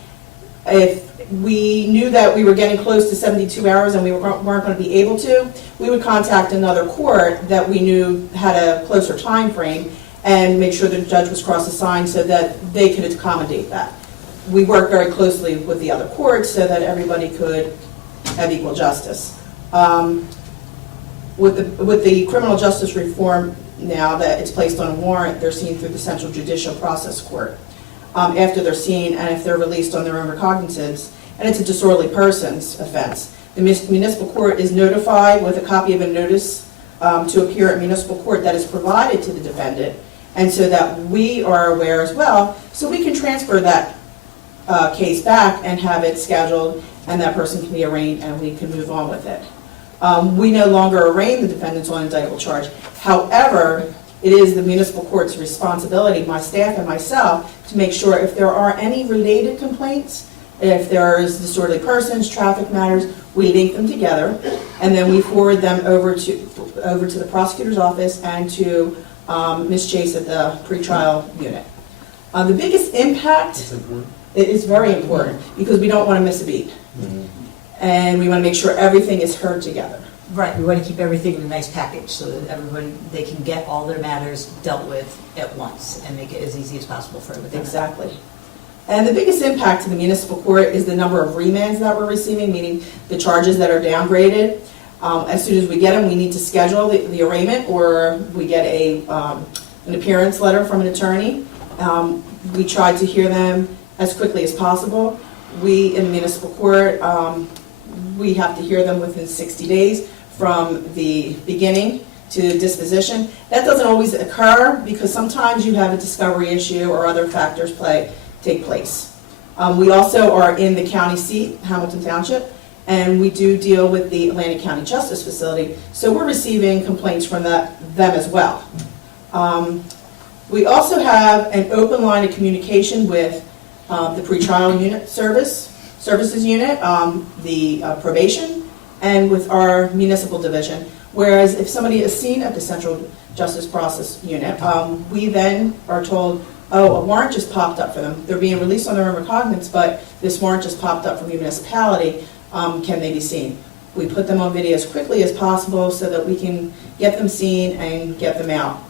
If we knew that we were getting close to 72 hours and we weren't going to be able to, we would contact another court that we knew had a closer time frame and make sure the judge was cross-assigned so that they could accommodate that. We worked very closely with the other courts so that everybody could have equal justice. With the criminal justice reform now that it's placed on a warrant, they're seen through the Central Judicial Process Court. After they're seen and if they're released on their own recognizance, and it's a disorderly person's offense. The municipal court is notified with a copy of a notice to appear at municipal court that is provided to the defendant, and so that we are aware as well, so we can transfer that case back and have it scheduled, and that person can be arraigned and we can move on with it. We no longer arraign the defendants on indictable charge. However, it is the municipal court's responsibility, my staff and myself, to make sure if there are any related complaints, if there's disorderly persons, traffic matters, we link them together, and then we forward them over to the prosecutor's office and to Ms. Chase at the pretrial unit. The biggest impact That's important. is very important because we don't want to miss a beat, and we want to make sure everything is heard together. Right, we want to keep everything in a nice package so that everybody, they can get all their matters dealt with at once and make it as easy as possible for everything. Exactly. And the biggest impact to the municipal court is the number of remands that we're receiving, meaning the charges that are downgraded. As soon as we get them, we need to schedule the arraignment, or we get an appearance letter from an attorney. We try to hear them as quickly as possible. We, in the municipal court, we have to hear them within 60 days from the beginning to disposition. That doesn't always occur because sometimes you have a discovery issue or other factors take place. We also are in the county seat, Hamilton Township, and we do deal with the Atlantic County Justice Facility, so we're receiving complaints from them as well. We also have an open line of communication with the pretrial unit services unit, the probation, and with our municipal division. Whereas if somebody is seen at the Central Justice Process Unit, we then are told, oh, a warrant just popped up for them. They're being released on their own recognizance, but this warrant just popped up from the municipality. Can they be seen? We put them on video as quickly as possible so that we can get them seen and get them out.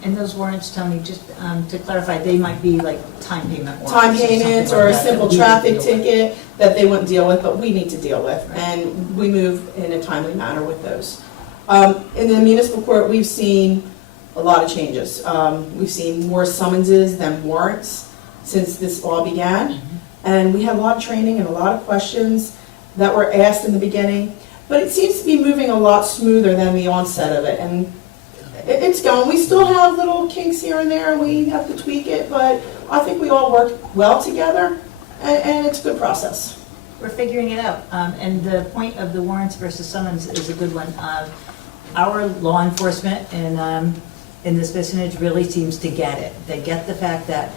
And those warrants, Tony, just to clarify, they might be like time payment warrants. Time payments or a simple that we traffic deal with. ticket that they wouldn't deal with, but we need to deal with, and we move in a timely manner with those. In the municipal court, we've seen a lot of changes. We've seen more summonses than warrants since this all began, and we have a lot of training and a lot of questions that were asked in the beginning, but it seems to be moving a lot smoother than the onset of it, and it's going. We still have little kinks here and there, and we have to tweak it, but I think we all work well together, and it's a good process. We're figuring it out. And the point of the warrants versus summons is a good one. Our law enforcement in this vicinage really seems to get it. They get the fact that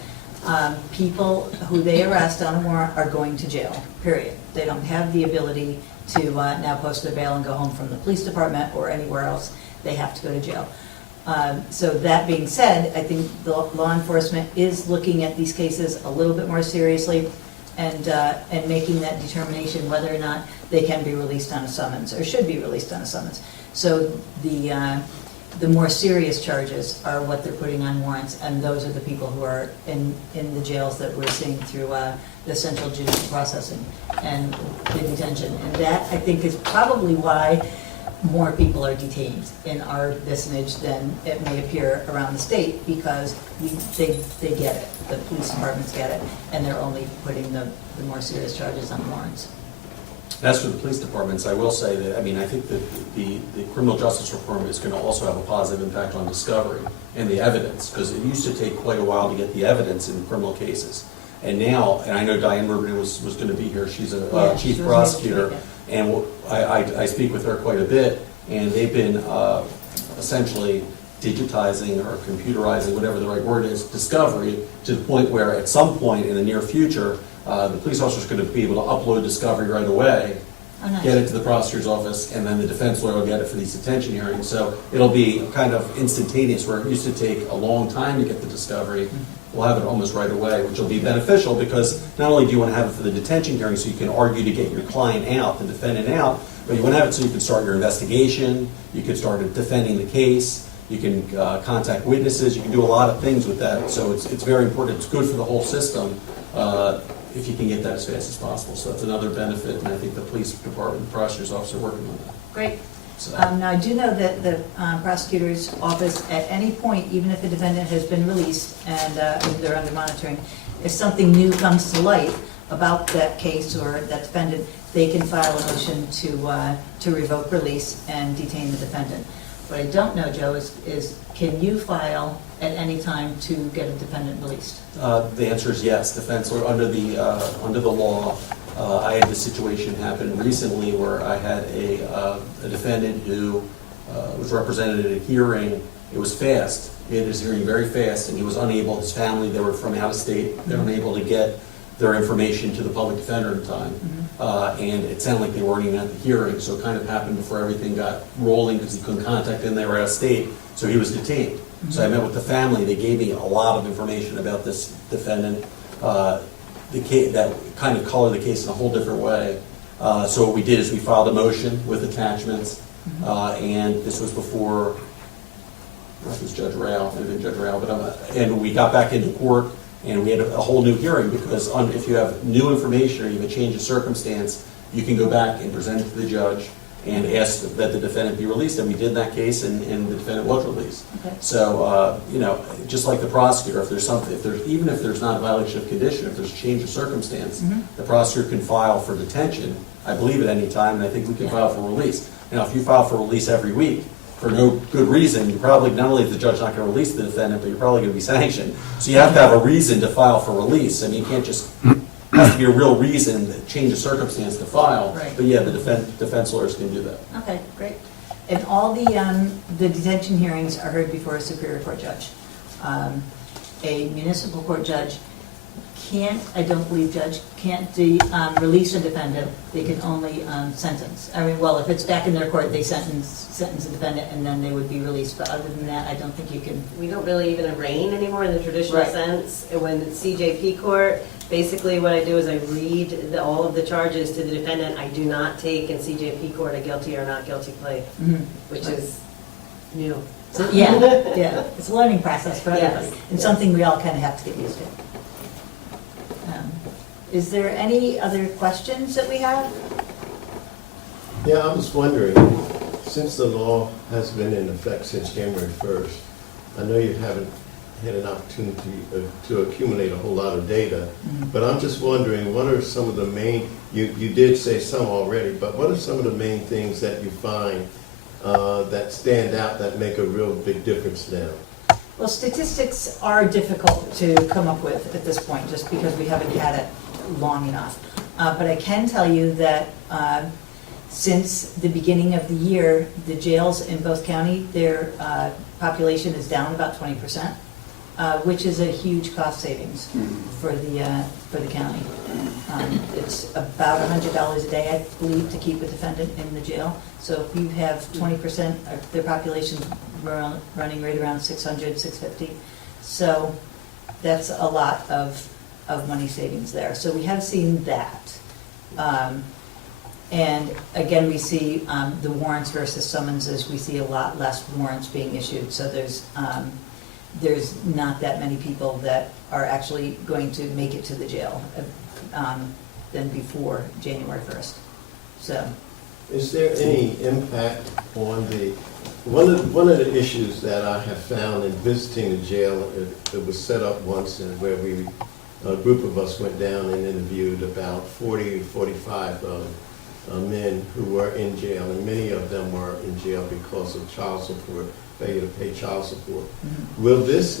people who they arrest on a warrant are going to jail, period. They don't have the ability to now post their bail and go home from the police department or anywhere else. They have to go to jail. So that being said, I think the law enforcement is looking at these cases a little bit more seriously and making that determination whether or not they can be released on a summons or should be released on a summons. So the more serious charges are what they're putting on warrants, and those are the people who are in the jails that we're seeing through the central judicial processing and the detention. And that, I think, is probably why more people are detained in our vicinage than it may appear around the state, because they get it, the police departments get it, and they're only putting the more serious charges on warrants. As for the police departments, I will say that, I mean, I think that the criminal justice reform is going to also have a positive impact on discovery and the evidence, because it used to take quite a while to get the evidence in criminal cases. And now, and I know Diane Murphy was going to be here, she's a chief prosecutor, and I speak with her quite a bit, and they've been essentially digitizing or computerizing, whatever the right word is, discovery, to the point where at some point in the near future, the police officer's going to be able to upload discovery right away, get it to the prosecutor's office, and then the defense lawyer will get it for these detention hearings. So it'll be kind of instantaneous, where it used to take a long time to get the discovery. We'll have it almost right away, which will be beneficial, because not only do you want to have it for the detention hearing so you can argue to get your client out, the defendant out, but you want to have it so you can start your investigation, you can start defending the case, you can contact witnesses, you can do a lot of things with that. So it's very important. It's good for the whole system if you can get that as fast as possible. So that's another benefit, and I think the police department, the prosecutor's office are working on that. Great. So. Now, I do know that the prosecutor's office, at any point, even if a defendant has been released and they're under monitoring, if something new comes to light about that case or that defendant, they can file a motion to revoke release and detain the defendant. What I don't know, Joe, is can you file at any time to get a defendant released? The answer is yes. Defense lawyer, under the law, I had this situation happen recently where I had a defendant who was represented at a hearing. It was fast. He had his hearing very fast, and he was unable, his family, they were from out of state, they were unable to get their information to the public defender in time. And it sounded like they weren't even at the hearing, so it kind of happened before everything got rolling because he couldn't contact them, they were out of state, so he was detained. So I met with the family, they gave me a lot of information about this defendant. The case, that kind of colored the case in a whole different way. So what we did is we filed a motion with attachments, and this was before, I think it was Judge Rao, it had been Judge Rao, but and we got back into court, and we had a whole new hearing, because if you have new information or you have a change of circumstance, you can go back and present it to the judge, and asked that the defendant be released, and we did in that case, and the defendant was released. Okay. So, just like the prosecutor, even if there's not a violation of condition, if there's a change of circumstance, the prosecutor can file for detention, I believe at any time, and I think we can file for release. Now, if you file for release every week, for no good reason, you probably, not only is the judge not going to release the defendant, but you're probably going to be sanctioned. So you have to have a reason to file for release. I mean, you can't just, it has to be a real reason, change of circumstance to file. Right. But yeah, the defense lawyers can do that. Okay, great. And all the detention hearings are heard before a Superior Court judge. A municipal court judge can't, I don't believe can't release a defendant, they can only sentence. I mean, well, if it's back in their court, they sentence a defendant and then they would be released, but other than that, I don't think you can. We don't really even arraign anymore in the traditional Right. sense. When it's CJP court, basically what I do is I read all of the charges to the defendant. I do not take in CJP court a guilty or not guilty plea, which is new. So, yeah, it's a learning process for everybody, Yes, and yes. something we all kind of have to get used to. Is there any other questions that we have? Yeah, I was wondering, since the law has been in effect since January 1st, I know you haven't had an opportunity to accumulate a whole lot of data, but I'm just wondering, what are some of the main, you did say some already, but what are some of the main things that you find that stand out that make a real big difference now? Well, statistics are difficult to come up with at this point, just because we haven't had it long enough. But I can tell you that since the beginning of the year, the jails in both county, their population is down about 20%, which is a huge cost savings for the county. It's about $100 a day, I believe, to keep a defendant in the jail. So if you have 20% of their population running right around 600, 650, so that's a lot of money savings there. So we have seen that. And again, we see the warrants versus summonses, we see a lot less warrants being issued. So there's not that many people that are actually going to make it to the jail than before January 1st. So, Is there any impact on one of the issues that I have found in visiting the jail, it was set up once and where a group of us went down and interviewed about 40, 45 men who were in jail, and many of them were in jail because of child support, failure to pay child support. Will this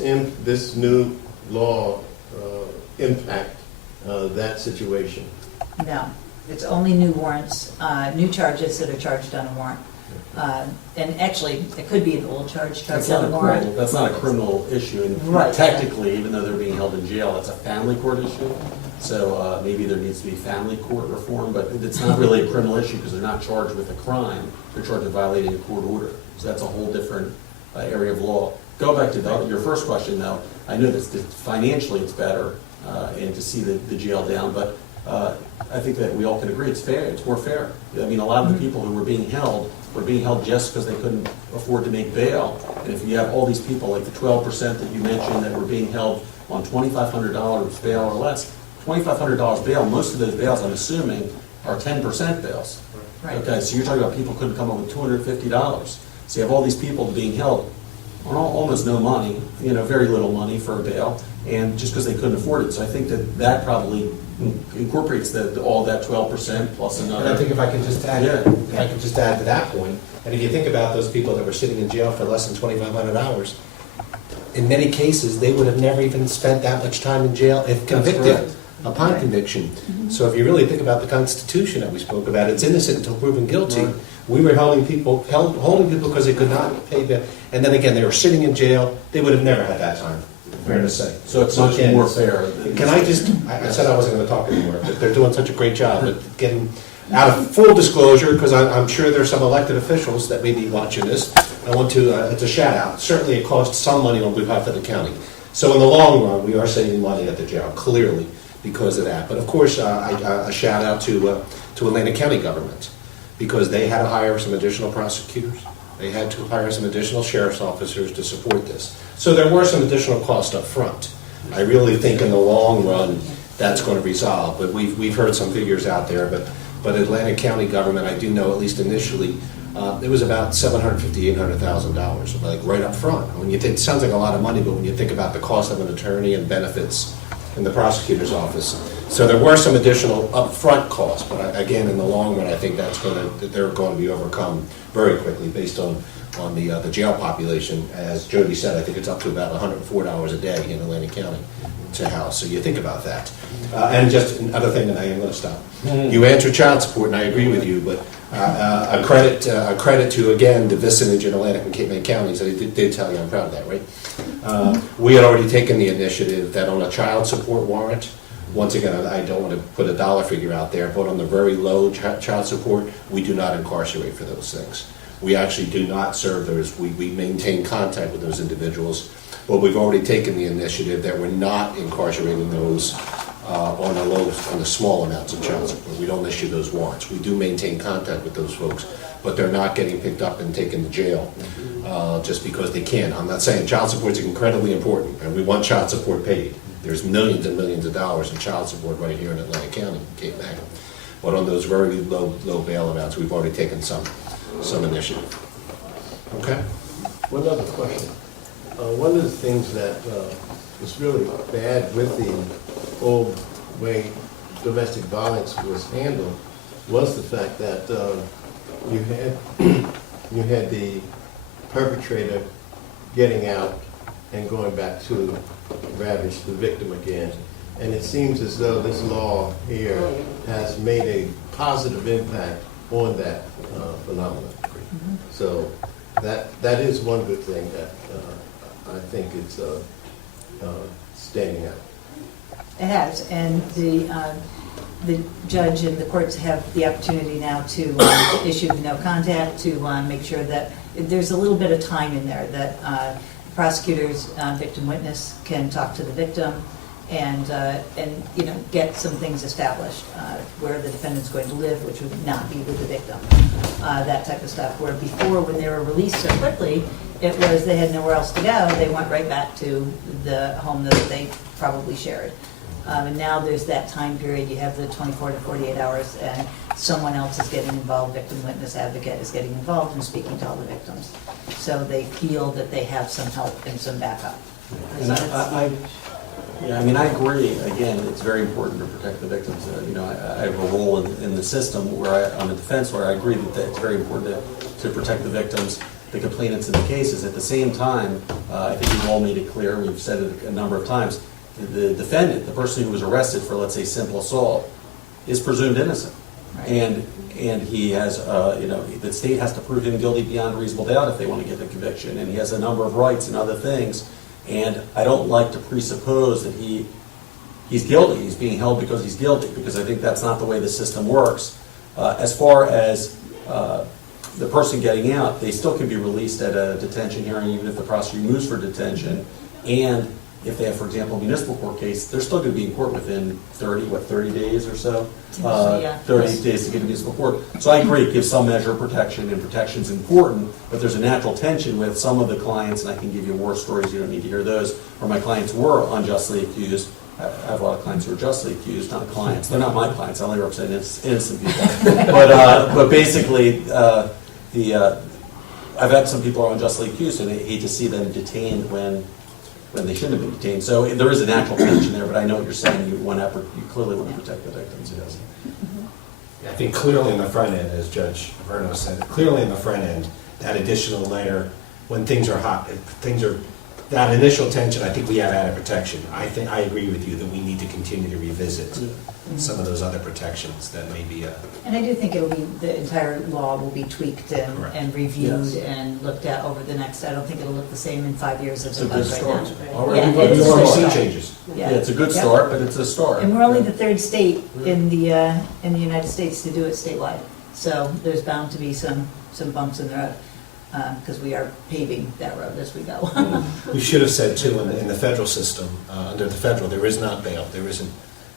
new law impact that situation? no, it's only new warrants, new charges that are charged on a warrant. And actually, it could be an old charge charged on a warrant. That's not a criminal issue, and Right. technically, even though they're being held in jail, that's a family court issue. So maybe there needs to be family court reform, but it's not really a criminal issue because they're not charged with a crime. They're charged with violating a court order. So that's a whole different area of law. Go back to your first question, though. I know that financially it's better and to see the jail down, but I think that we all can agree it's fair. It's more fair. I mean, a lot of the people who were being held just because they couldn't afford to make bail. And if you have all these people, like the 12% that you mentioned that were being held on $2,500 bail or less, $2,500 bail, most of those bails, I'm assuming, are 10% bails. Right. Okay, so you're talking about people couldn't come up with $250. So you have all these people being held on almost no money, very little money for a bail, and just because they couldn't afford it. So I think that probably incorporates all that 12% plus another. And I think if I could just add, Yeah. if I could just add to that point, and if you think about those people that were sitting in jail for less than 2,500 hours, in many cases, they would have never even spent that much time in jail if convicted correct. upon conviction. So if you really think about the Constitution that we spoke about, it's innocent until proven guilty. Right. We were holding people because they could not pay bail, and then again, they were sitting in jail. They would have never had that time. Fair to say. So it's much again, more fair. Can I said I wasn't going to talk anymore, but they're doing such a great job at getting out of full disclosure, because I'm sure there's some elected officials that may be watching this. I want to, it's a shout out. Certainly it costs some money on behalf of the county. So in the long run, we are saving money at the jail, clearly, because of that. But of course, a shout out to Atlantic County government, because they had to hire some additional prosecutors. They had to hire some additional sheriff's officers to support this. So there were some additional costs up front. I really think in the long run, that's going to resolve. But we've heard some figures out there, but But Atlantic County government, I do know, at least initially, it was about $750,000, $800,000, like right up front. When you think, it sounds like a lot of money, but when you think about the cost of an attorney and benefits in the prosecutor's office. So there were some additional upfront costs, but again, in the long run, I think they're going to be overcome very quickly based on the jail population. As Jody said, I think it's up to about $104 a day in Atlantic County to house. So you think about that. And just another thing, and I am going to stop. You answered child support, and I agree with you, but a credit to, again, the vicinage in Atlantic and Cape May counties. I did tell you I'm proud of that, right? We had already taken the initiative that on a child support warrant, once again, I don't want to put a dollar figure out there, but on the very low child support, we do not incarcerate for those things. We actually do not serve those. We maintain contact with those individuals, but we've already taken the initiative that we're not incarcerating those on the small amounts of child support. We don't issue those warrants. We do maintain contact with those folks, but they're not getting picked up and taken to jail just because they can. I'm not saying child support is incredibly important, and we want child support paid. There's millions and millions of dollars in child support right here in Atlantic County, Cape May. But on those very low bail amounts, we've already taken some initiative. Okay? One other question. One of the things that was really bad with the old way domestic violence was handled was the fact that you had the perpetrator getting out and going back to ravage the victim again. And it seems as though this law here has made a positive impact on that phenomenon. So that is one good thing that I think it's standing out. It has, and the judge and the courts have the opportunity now to issue the no contact, to make sure that there's a little bit of time in there that prosecutors, victim witness can talk to the victim and get some things established, where the defendant's going to live, which would not be with the victim, that type of stuff. Where before, when they were released so quickly, it was they had nowhere else to go. They went right back to the home that they probably shared. And now there's that time period. You have the 24 to 48 hours, and someone else is getting involved. Victim witness advocate is getting involved and speaking to all the victims. So they feel that they have some help and some backup. And I agree. Again, it's very important to protect the victims. I have a role in the system where I'm a defense where I agree that it's very important to protect the victims, the complainants in the cases. At the same time, I think we've all made it clear, we've said it a number of times, the defendant, the person who was arrested for, let's say, simple assault, is presumed innocent. Right. And he has, the state has to prove him guilty beyond reasonable doubt if they want to get the conviction. And he has a number of rights and other things. And I don't like to presuppose that he's guilty. He's being held because he's guilty, because I think that's not the way the system works. As far as the person getting out, they still can be released at a detention hearing, even if the prosecutor moves for detention. And if they have, for example, a municipal court case, they're still going to be in court within 30 days or so? 30 days to get to municipal court. So I agree, it gives some measure of protection, and protection is important, but there's a natural tension with some of the clients, and I can give you war stories, you don't need to hear those, where my clients were unjustly accused. I have a lot of clients who are justly accused, not clients. They're not my clients, I only represent innocent people. But basically, I've had some people who are unjustly accused, and I hate to see them detained when they shouldn't have been detained. So there is a natural tension there, but I know what you're saying. You clearly want to protect the victims, yes. I think clearly in the front end, as Judge Verno said, clearly in the front end, that additional layer, when things are hot, that initial tension, I think we have added protection. I agree with you that we need to continue to revisit some of those other protections that may be. And I do think the entire law will be tweaked and reviewed and looked at over the next. I don't think it'll look the same in 5 years as it does right now. Already we've already seen changes. Yeah, it's a good start, but it's a start. And we're only the third state in the United States to do it statewide. So there's bound to be some bumps in the road, because we are paving that road as we go. We should have said too, in the federal system, under the federal, there is not bail. There isn't.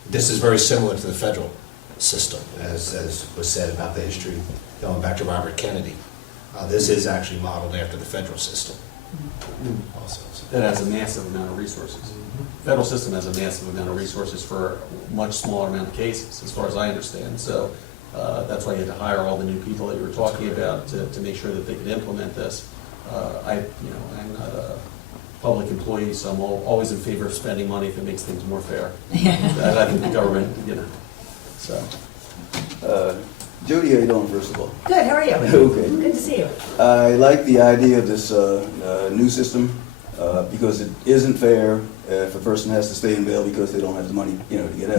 This is very similar to the federal system, as was said about the history going back to Robert Kennedy. This is actually modeled after the federal system. Also, that has a massive amount of resources. The federal system has a massive amount of resources for a much smaller amount of cases, as far as I understand. So That's why you had to hire all the new people that you were talking about to make sure that they could implement this. I'm not a public employee, so I'm always in favor of spending money if it makes things more fair. And I think the government, so. Jody, how you doing, first of all? Good, how are you? Okay. Good to see you. I like the idea of this new system because it isn't fair if a person has to stay in bail because they don't have the money, to get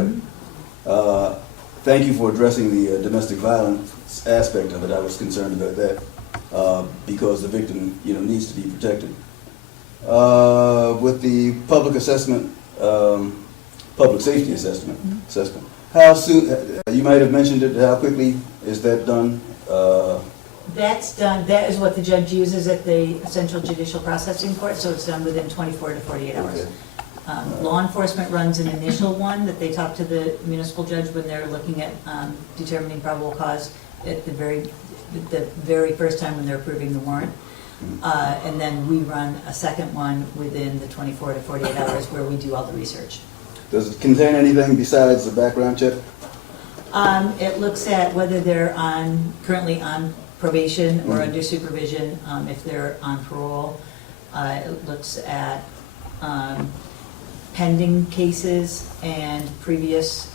out. Thank you for addressing the domestic violence aspect of it. I was concerned about that because the victim, needs to be protected. With the public assessment, public safety assessment, how soon? You might have mentioned it. How quickly is that done? That's done, that is what the judge uses at the Central Judicial Processing Court, so it's done within 24 to 48 hours. Okay. Law enforcement runs an initial one that they talk to the municipal judge when they're looking at determining probable cause at the very first time when they're approving the warrant. And then we run a second one within the 24 to 48 hours where we do all the research. Does it contain anything besides the background check? It looks at whether they're currently on probation or under supervision, if they're on parole. It looks at pending cases and previous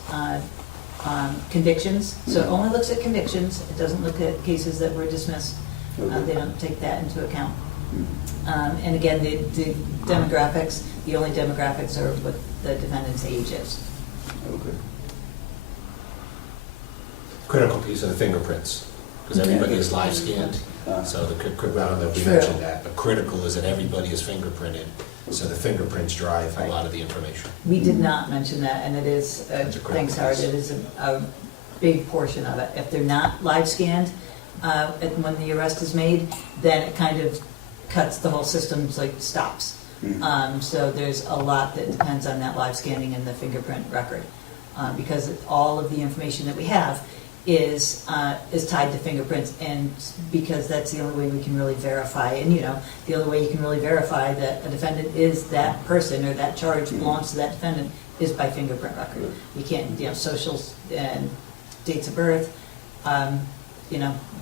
convictions. So it only looks at convictions. It doesn't look at cases that were dismissed. They don't take that into account. And again, the demographics, the only demographics are what the defendant's age is. Okay. Critical piece of the fingerprints, because everybody is live scanned. So I don't know if we True. mentioned that, but critical is that everybody is fingerprinted. So the fingerprints drive a lot of the information. We did not mention that, and it is, That's a critical thanks Howard, piece. it is a big portion of it. If they're not live scanned, when the arrest is made, then it kind of cuts the whole system, stops. So there's a lot that depends on that live scanning and the fingerprint record, because all of the information that we have is tied to fingerprints, and because that's the only way we can really verify. And the only way you can really verify that a defendant is that person or that charge belongs to that defendant is by fingerprint record. You can't, socials and dates of birth,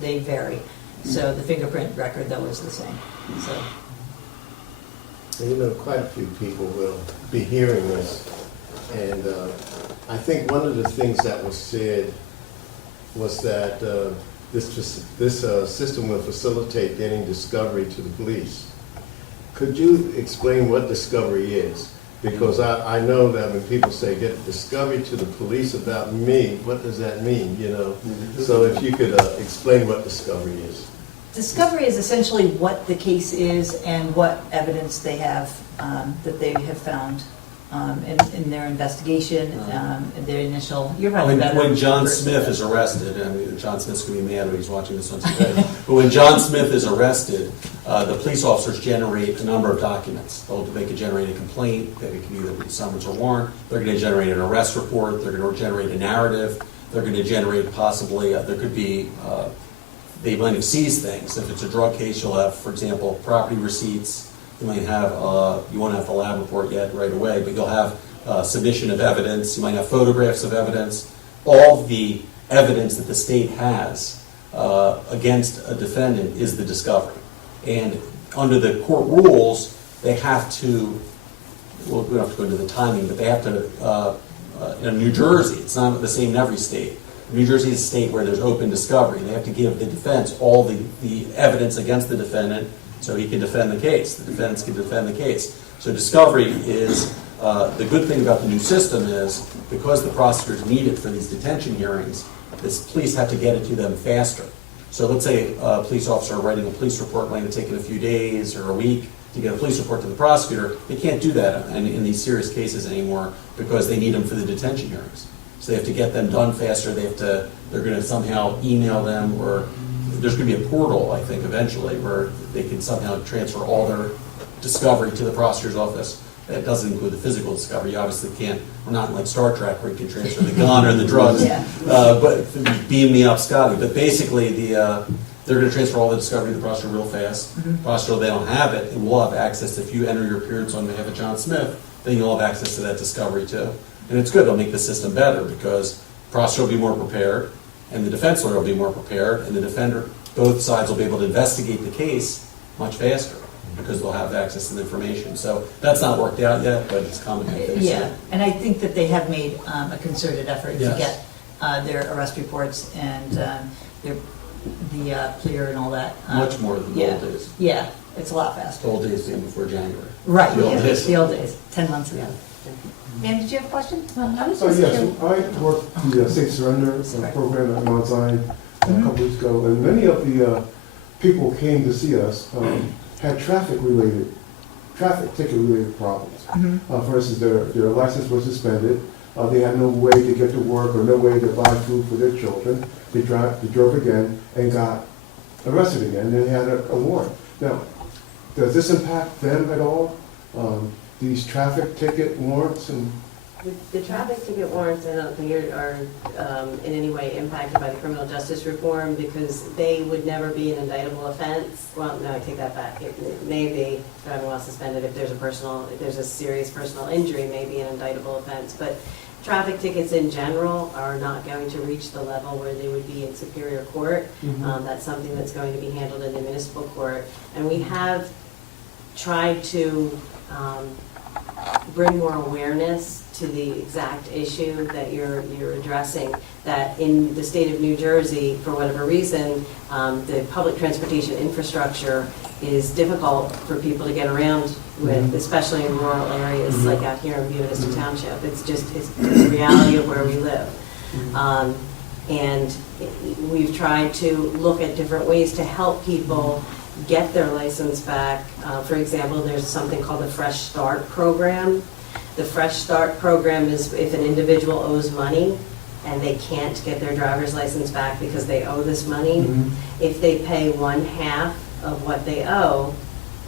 they vary. So the fingerprint record though is the same. So. Quite a few people will be hearing this, and I think one of the things that was said was that this system will facilitate getting discovery to the police. Could you explain what discovery is? Because I know that when people say get discovery to the police about me, what does that mean? So if you could explain what discovery is. Discovery is essentially what the case is and what evidence they have that they have found in their investigation, their initial. You're probably better. When John person Smith to- is arrested, John Smith's going to be mad when he's watching this on today, but when John Smith is arrested, the police officers generate a number of documents. They could generate a complaint, they could either be summons or warrant, they're going to generate an arrest report, they're going to generate a narrative, they're going to generate possibly, there could be, they might have seized things. If it's a drug case, you'll have, for example, property receipts. You might have, you won't have the lab report yet right away, but you'll have submission of evidence. You might have photographs of evidence. All the evidence that the state has against a defendant is the discovery. And under the court rules, they have to, well, we don't have to go into the timing, but they have to, in New Jersey, it's not the same in every state. New Jersey is a state where there's open discovery. They have to give the defense all the evidence against the defendant so he can defend the case. The defendants can defend the case. So discovery is, the good thing about the new system is, because the prosecutors need it for these detention hearings, the police have to get it to them faster. So let's say a police officer writing a police report might have taken a few days or a week to get a police report to the prosecutor. They can't do that in these serious cases anymore because they need them for the detention hearings. So they have to get them done faster. They're going to somehow email them, or there's going to be a portal, I think, eventually, where they can somehow transfer all their discovery to the prosecutor's office. That doesn't include the physical discovery. You obviously can't, we're not like Star Trek where you can transfer the gun or the drugs, Yeah. but beam me up, Scotty. But basically, they're going to transfer all the discovery to the prosecutor real fast. Prosecutor, they don't have it, and we'll have access. If you enter your appearance on behalf of John Smith, then you'll have access to that discovery too. And it's good, it'll make the system better because the prosecutor will be more prepared. and the defense lawyer will be more prepared, and the defender, both sides will be able to investigate the case much faster, because they'll have access to the information. So that's not worked out yet, but it's coming, I think. Yeah, and I think that they have made a concerted effort to Yes. get their arrest reports and the clear and all that. Much more than the old days. Yeah, it's a lot The faster. old days being before January. Right, The old days. the old days, 10 months ago. Ma'am, did you have a question? I was Oh, just yes, curious. I worked the Safe Surrender program at Mount Zion a couple weeks ago, and many of the people came to see us had traffic ticket-related problems. For instance, their license was suspended, they had no way to get to work or no way to buy food for their children. They drove again and got arrested again, and they had a warrant. Now, does this impact them at all? These traffic ticket warrants and The traffic ticket warrants, I don't think are in any way impacted by the criminal justice reform, because they would never be an indictable offense. Well, no, I take that back. It may be driving while suspended if there's a serious personal injury, may be an indictable offense. But traffic tickets in general are not going to reach the level where they would be in Superior Court. That's something that's going to be handled in the municipal court. And we have tried to bring more awareness to the exact issue that you're addressing, that in the state of New Jersey, for whatever reason, the public transportation infrastructure is difficult for people to get around with, especially in rural areas like out here in Vista Township. It's the reality of where we live. And we've tried to look at different ways to help people get their license back. For example, there's something called the Fresh Start program. The Fresh Start program is if an individual owes money and they can't get their driver's license back because they owe this money, if they pay 1/2 of what they owe,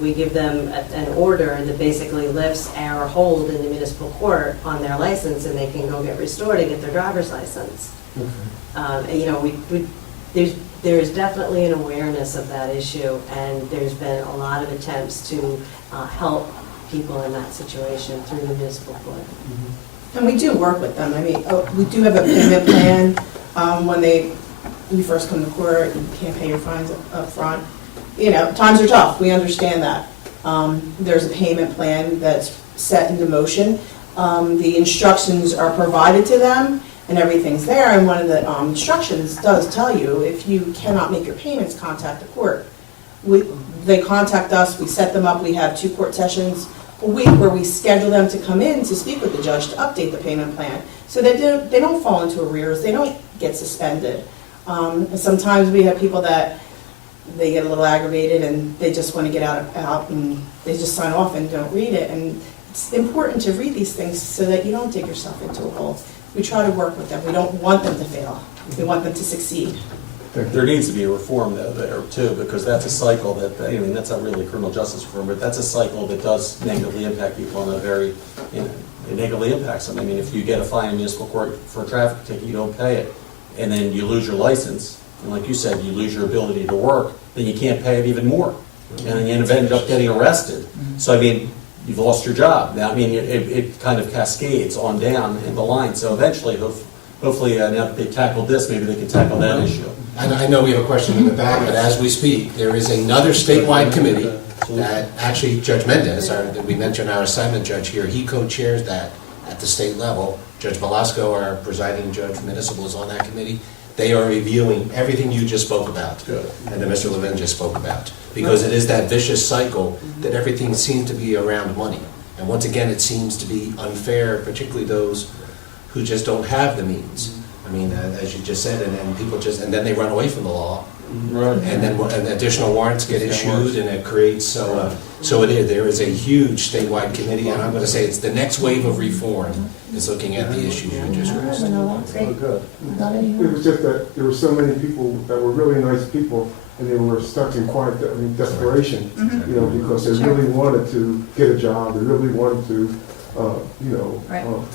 we give them an order that basically lifts our hold in the municipal court on their license, and they can go get restored and get their driver's license. You know, there is definitely an awareness of that issue, and there's been a lot of attempts to help people in that situation through the municipal court. And we do work with them. I mean, we do have a payment plan. When you first come to court, you can't pay your fines up front. You know, times are tough. We understand that. There's a payment plan that's set into motion. The instructions are provided to them, and everything's there. And one of the instructions does tell you, if you cannot make your payments, contact the court. They contact us. We set them up. We have 2 court sessions a week where we schedule them to come in to speak with the judge to update the payment plan, so that they don't fall into arrears, they don't get suspended. Sometimes we have people that they get a little aggravated and they just want to get out and they just sign off and don't read it. And it's important to read these things so that you don't dig yourself into a hole. We try to work with them. We don't want them to fail. We want them to succeed. There needs to be a reform though there too, because that's a cycle that, I mean, that's not really criminal justice reform, but that's a cycle that does negatively impact people in a very, you know, it negatively impacts them. I mean, if you get a fine in municipal court for a traffic ticket, you don't pay it, and then you lose your license, and like you said, you lose your ability to work, then you can't pay it even more. And then you end up getting arrested. So I mean, you've lost your job. Now, I mean, it kind of cascades on down in the line, so eventually, hopefully, now that they've tackled this, maybe they can tackle that issue. And I know we have a question in the back, but as we speak, there is another statewide committee that actually Judge Mendez, that we mentioned our assignment judge here, he co-chairs that at the state level. Judge Velasco, our presiding judge municipal, is on that committee. They are reviewing everything you just spoke about, and that Mr. Levin just spoke about, because it is that vicious cycle that everything seems to be around money. And once again, it seems to be unfair, particularly those who just don't have the means. I mean, as you just said, and then they run away from the law. Right. And then additional warrants get issued, and it creates, there is a huge statewide committee, and I'm going to say it's the next wave of reform is looking at the issues you just raised. Good. It was just that there were so many people that were really nice people, and they were stuck in quite desperation, you know, because they really wanted to get a job, they really wanted to,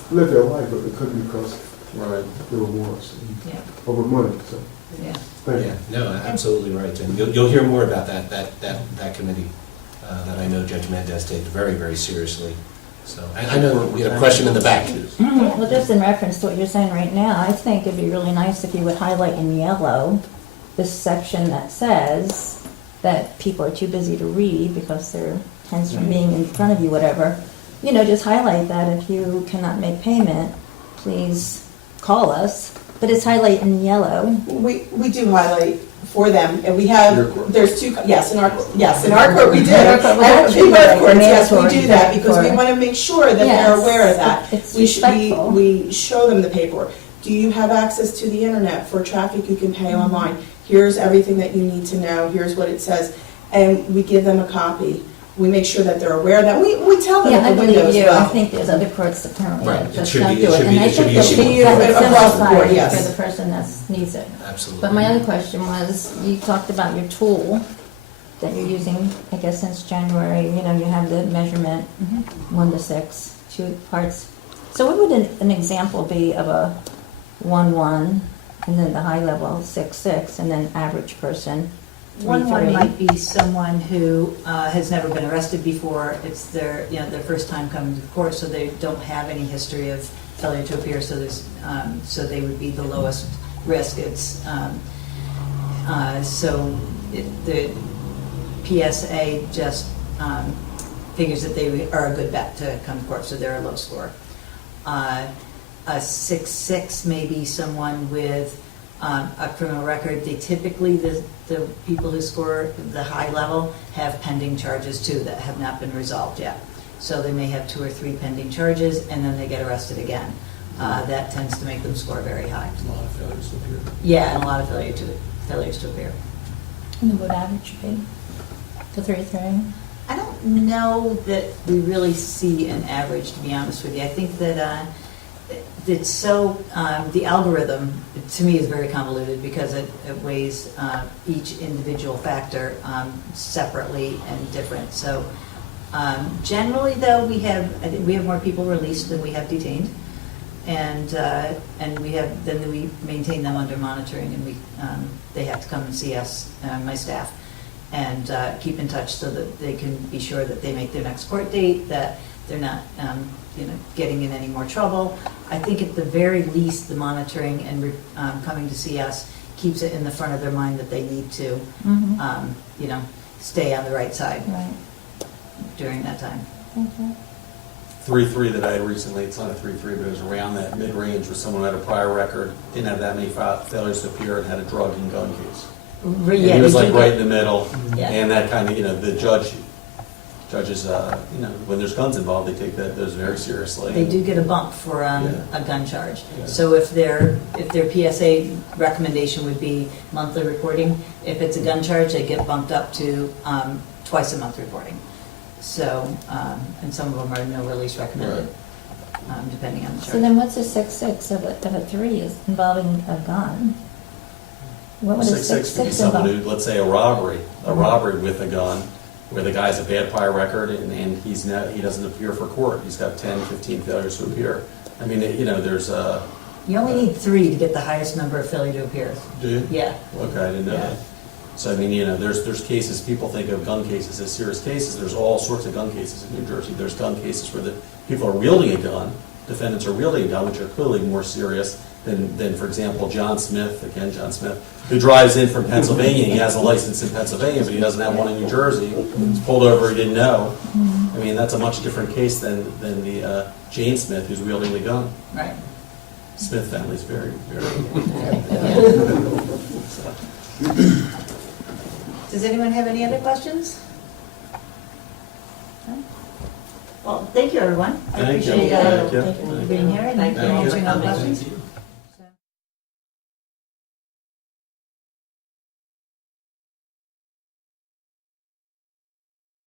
live their life, but they couldn't because there were wars over money. So, thank you. No, absolutely right, and you'll hear more about that committee that I know Judge Mendez takes very, very seriously. So, I know you had a question in the back. Well, just in reference to what you're saying right now, I think it'd be really nice if you would highlight in yellow this section that says that people are too busy to read because they're tense from being in front of you, whatever. You know, just highlight that if you cannot make payment, please call us. But it's highlight in yellow. We do highlight for them, and we have, Your court. there's two, yes, in our court we do. In our court, we And actually in both highlight courts, yes, we mandatory do that, because we for- want to make sure that they're Yes, aware of that. it's We respectful. we show them the paperwork. Do you have access to the internet for traffic you can pay online? Here's everything that you need to know, here's what it says, and we give them a copy. We make sure that they're aware of that. We tell them Yeah, at I the window believe as you. I well. think there's other courts that currently Right, it just should don't be- do it it. should And be- I it should think be it should be uniform. kind of Across the board, simplified yes. for the person that needs it. Absolutely. But my other question was, you talked about your tool that you're using, I guess since January, you know, you have the measurement, 1 to 6, 2 parts. So what would an example be of a 1-1, and then the high level 6-6, and then average person 1-1 3-3? might be someone who has never been arrested before. It's their, you know, their first time coming to the court, so they don't have any history of failure to appear. So there's, so they would be the lowest risk. It's the PSA just figures that they are a good bet to come to court, so they're a low score. A 6-6 may be someone with a criminal record. They typically, the people who score the high level have pending charges too that have not been resolved yet. So they may have 2 or 3 pending charges, and then they get arrested again. That tends to make them score very high. A lot of failures to appear. Yeah, and a lot of failures to appear. And what average be? The 3-3? I don't know that we really see an average, to be honest with you. I think that it's so, the algorithm, to me, is very convoluted because it weighs each individual factor separately and different. So generally, though, I think we have more people released than we have detained. And then we maintain them under monitoring, and they have to come and see us, my staff, and keep in touch so that they can be sure that they make their next court date, that they're not, getting in any more trouble. I think at the very least, the monitoring and coming to see us keeps it in the front of their mind that they need to, stay on the right side Right. during that time. Okay. 3-3 that I had recently, it's not a 3-3, but it was around that mid-range with someone who had a prior record, didn't have that many failures to appear, and had a drug and gun case. And he was like right in the middle, Yeah. and that kind of, the judges, when there's guns involved, they take those very seriously. They do get a bump for a gun charge. Yeah. So if their PSA recommendation would be monthly reporting, if it's a gun charge, they get bumped up to twice a month reporting. So, and some of them are no release recommended, depending on the charge. So then what's a 6-6 of a 3 is involving a gun? What would a 6-6 could be someone involve? who, let's say, a robbery with a gun, where the guy's a bad prior record and he doesn't appear for court. He's got 10, 15 failures to appear. I mean, there's a... You only need 3 to get the highest number of failure to appear. Do you? Yeah. Okay, I didn't know Yeah. that. So, I mean, there's cases, people think of gun cases as serious cases. There's all sorts of gun cases in New Jersey. There's gun cases where the people are wielding a gun, defendants are wielding a gun, which are clearly more serious than, for example, John Smith, who drives in from Pennsylvania. He has a license in Pennsylvania, but he doesn't have one in New Jersey. He's pulled over, he didn't know. I mean, that's a much different case than the Jane Smith who's wielding the gun. Right. Smith family's very, very... Does anyone have any other questions? No? Well, thank you, everyone. I Thank you. appreciate Thank you. being here and Thank you. answering all the questions.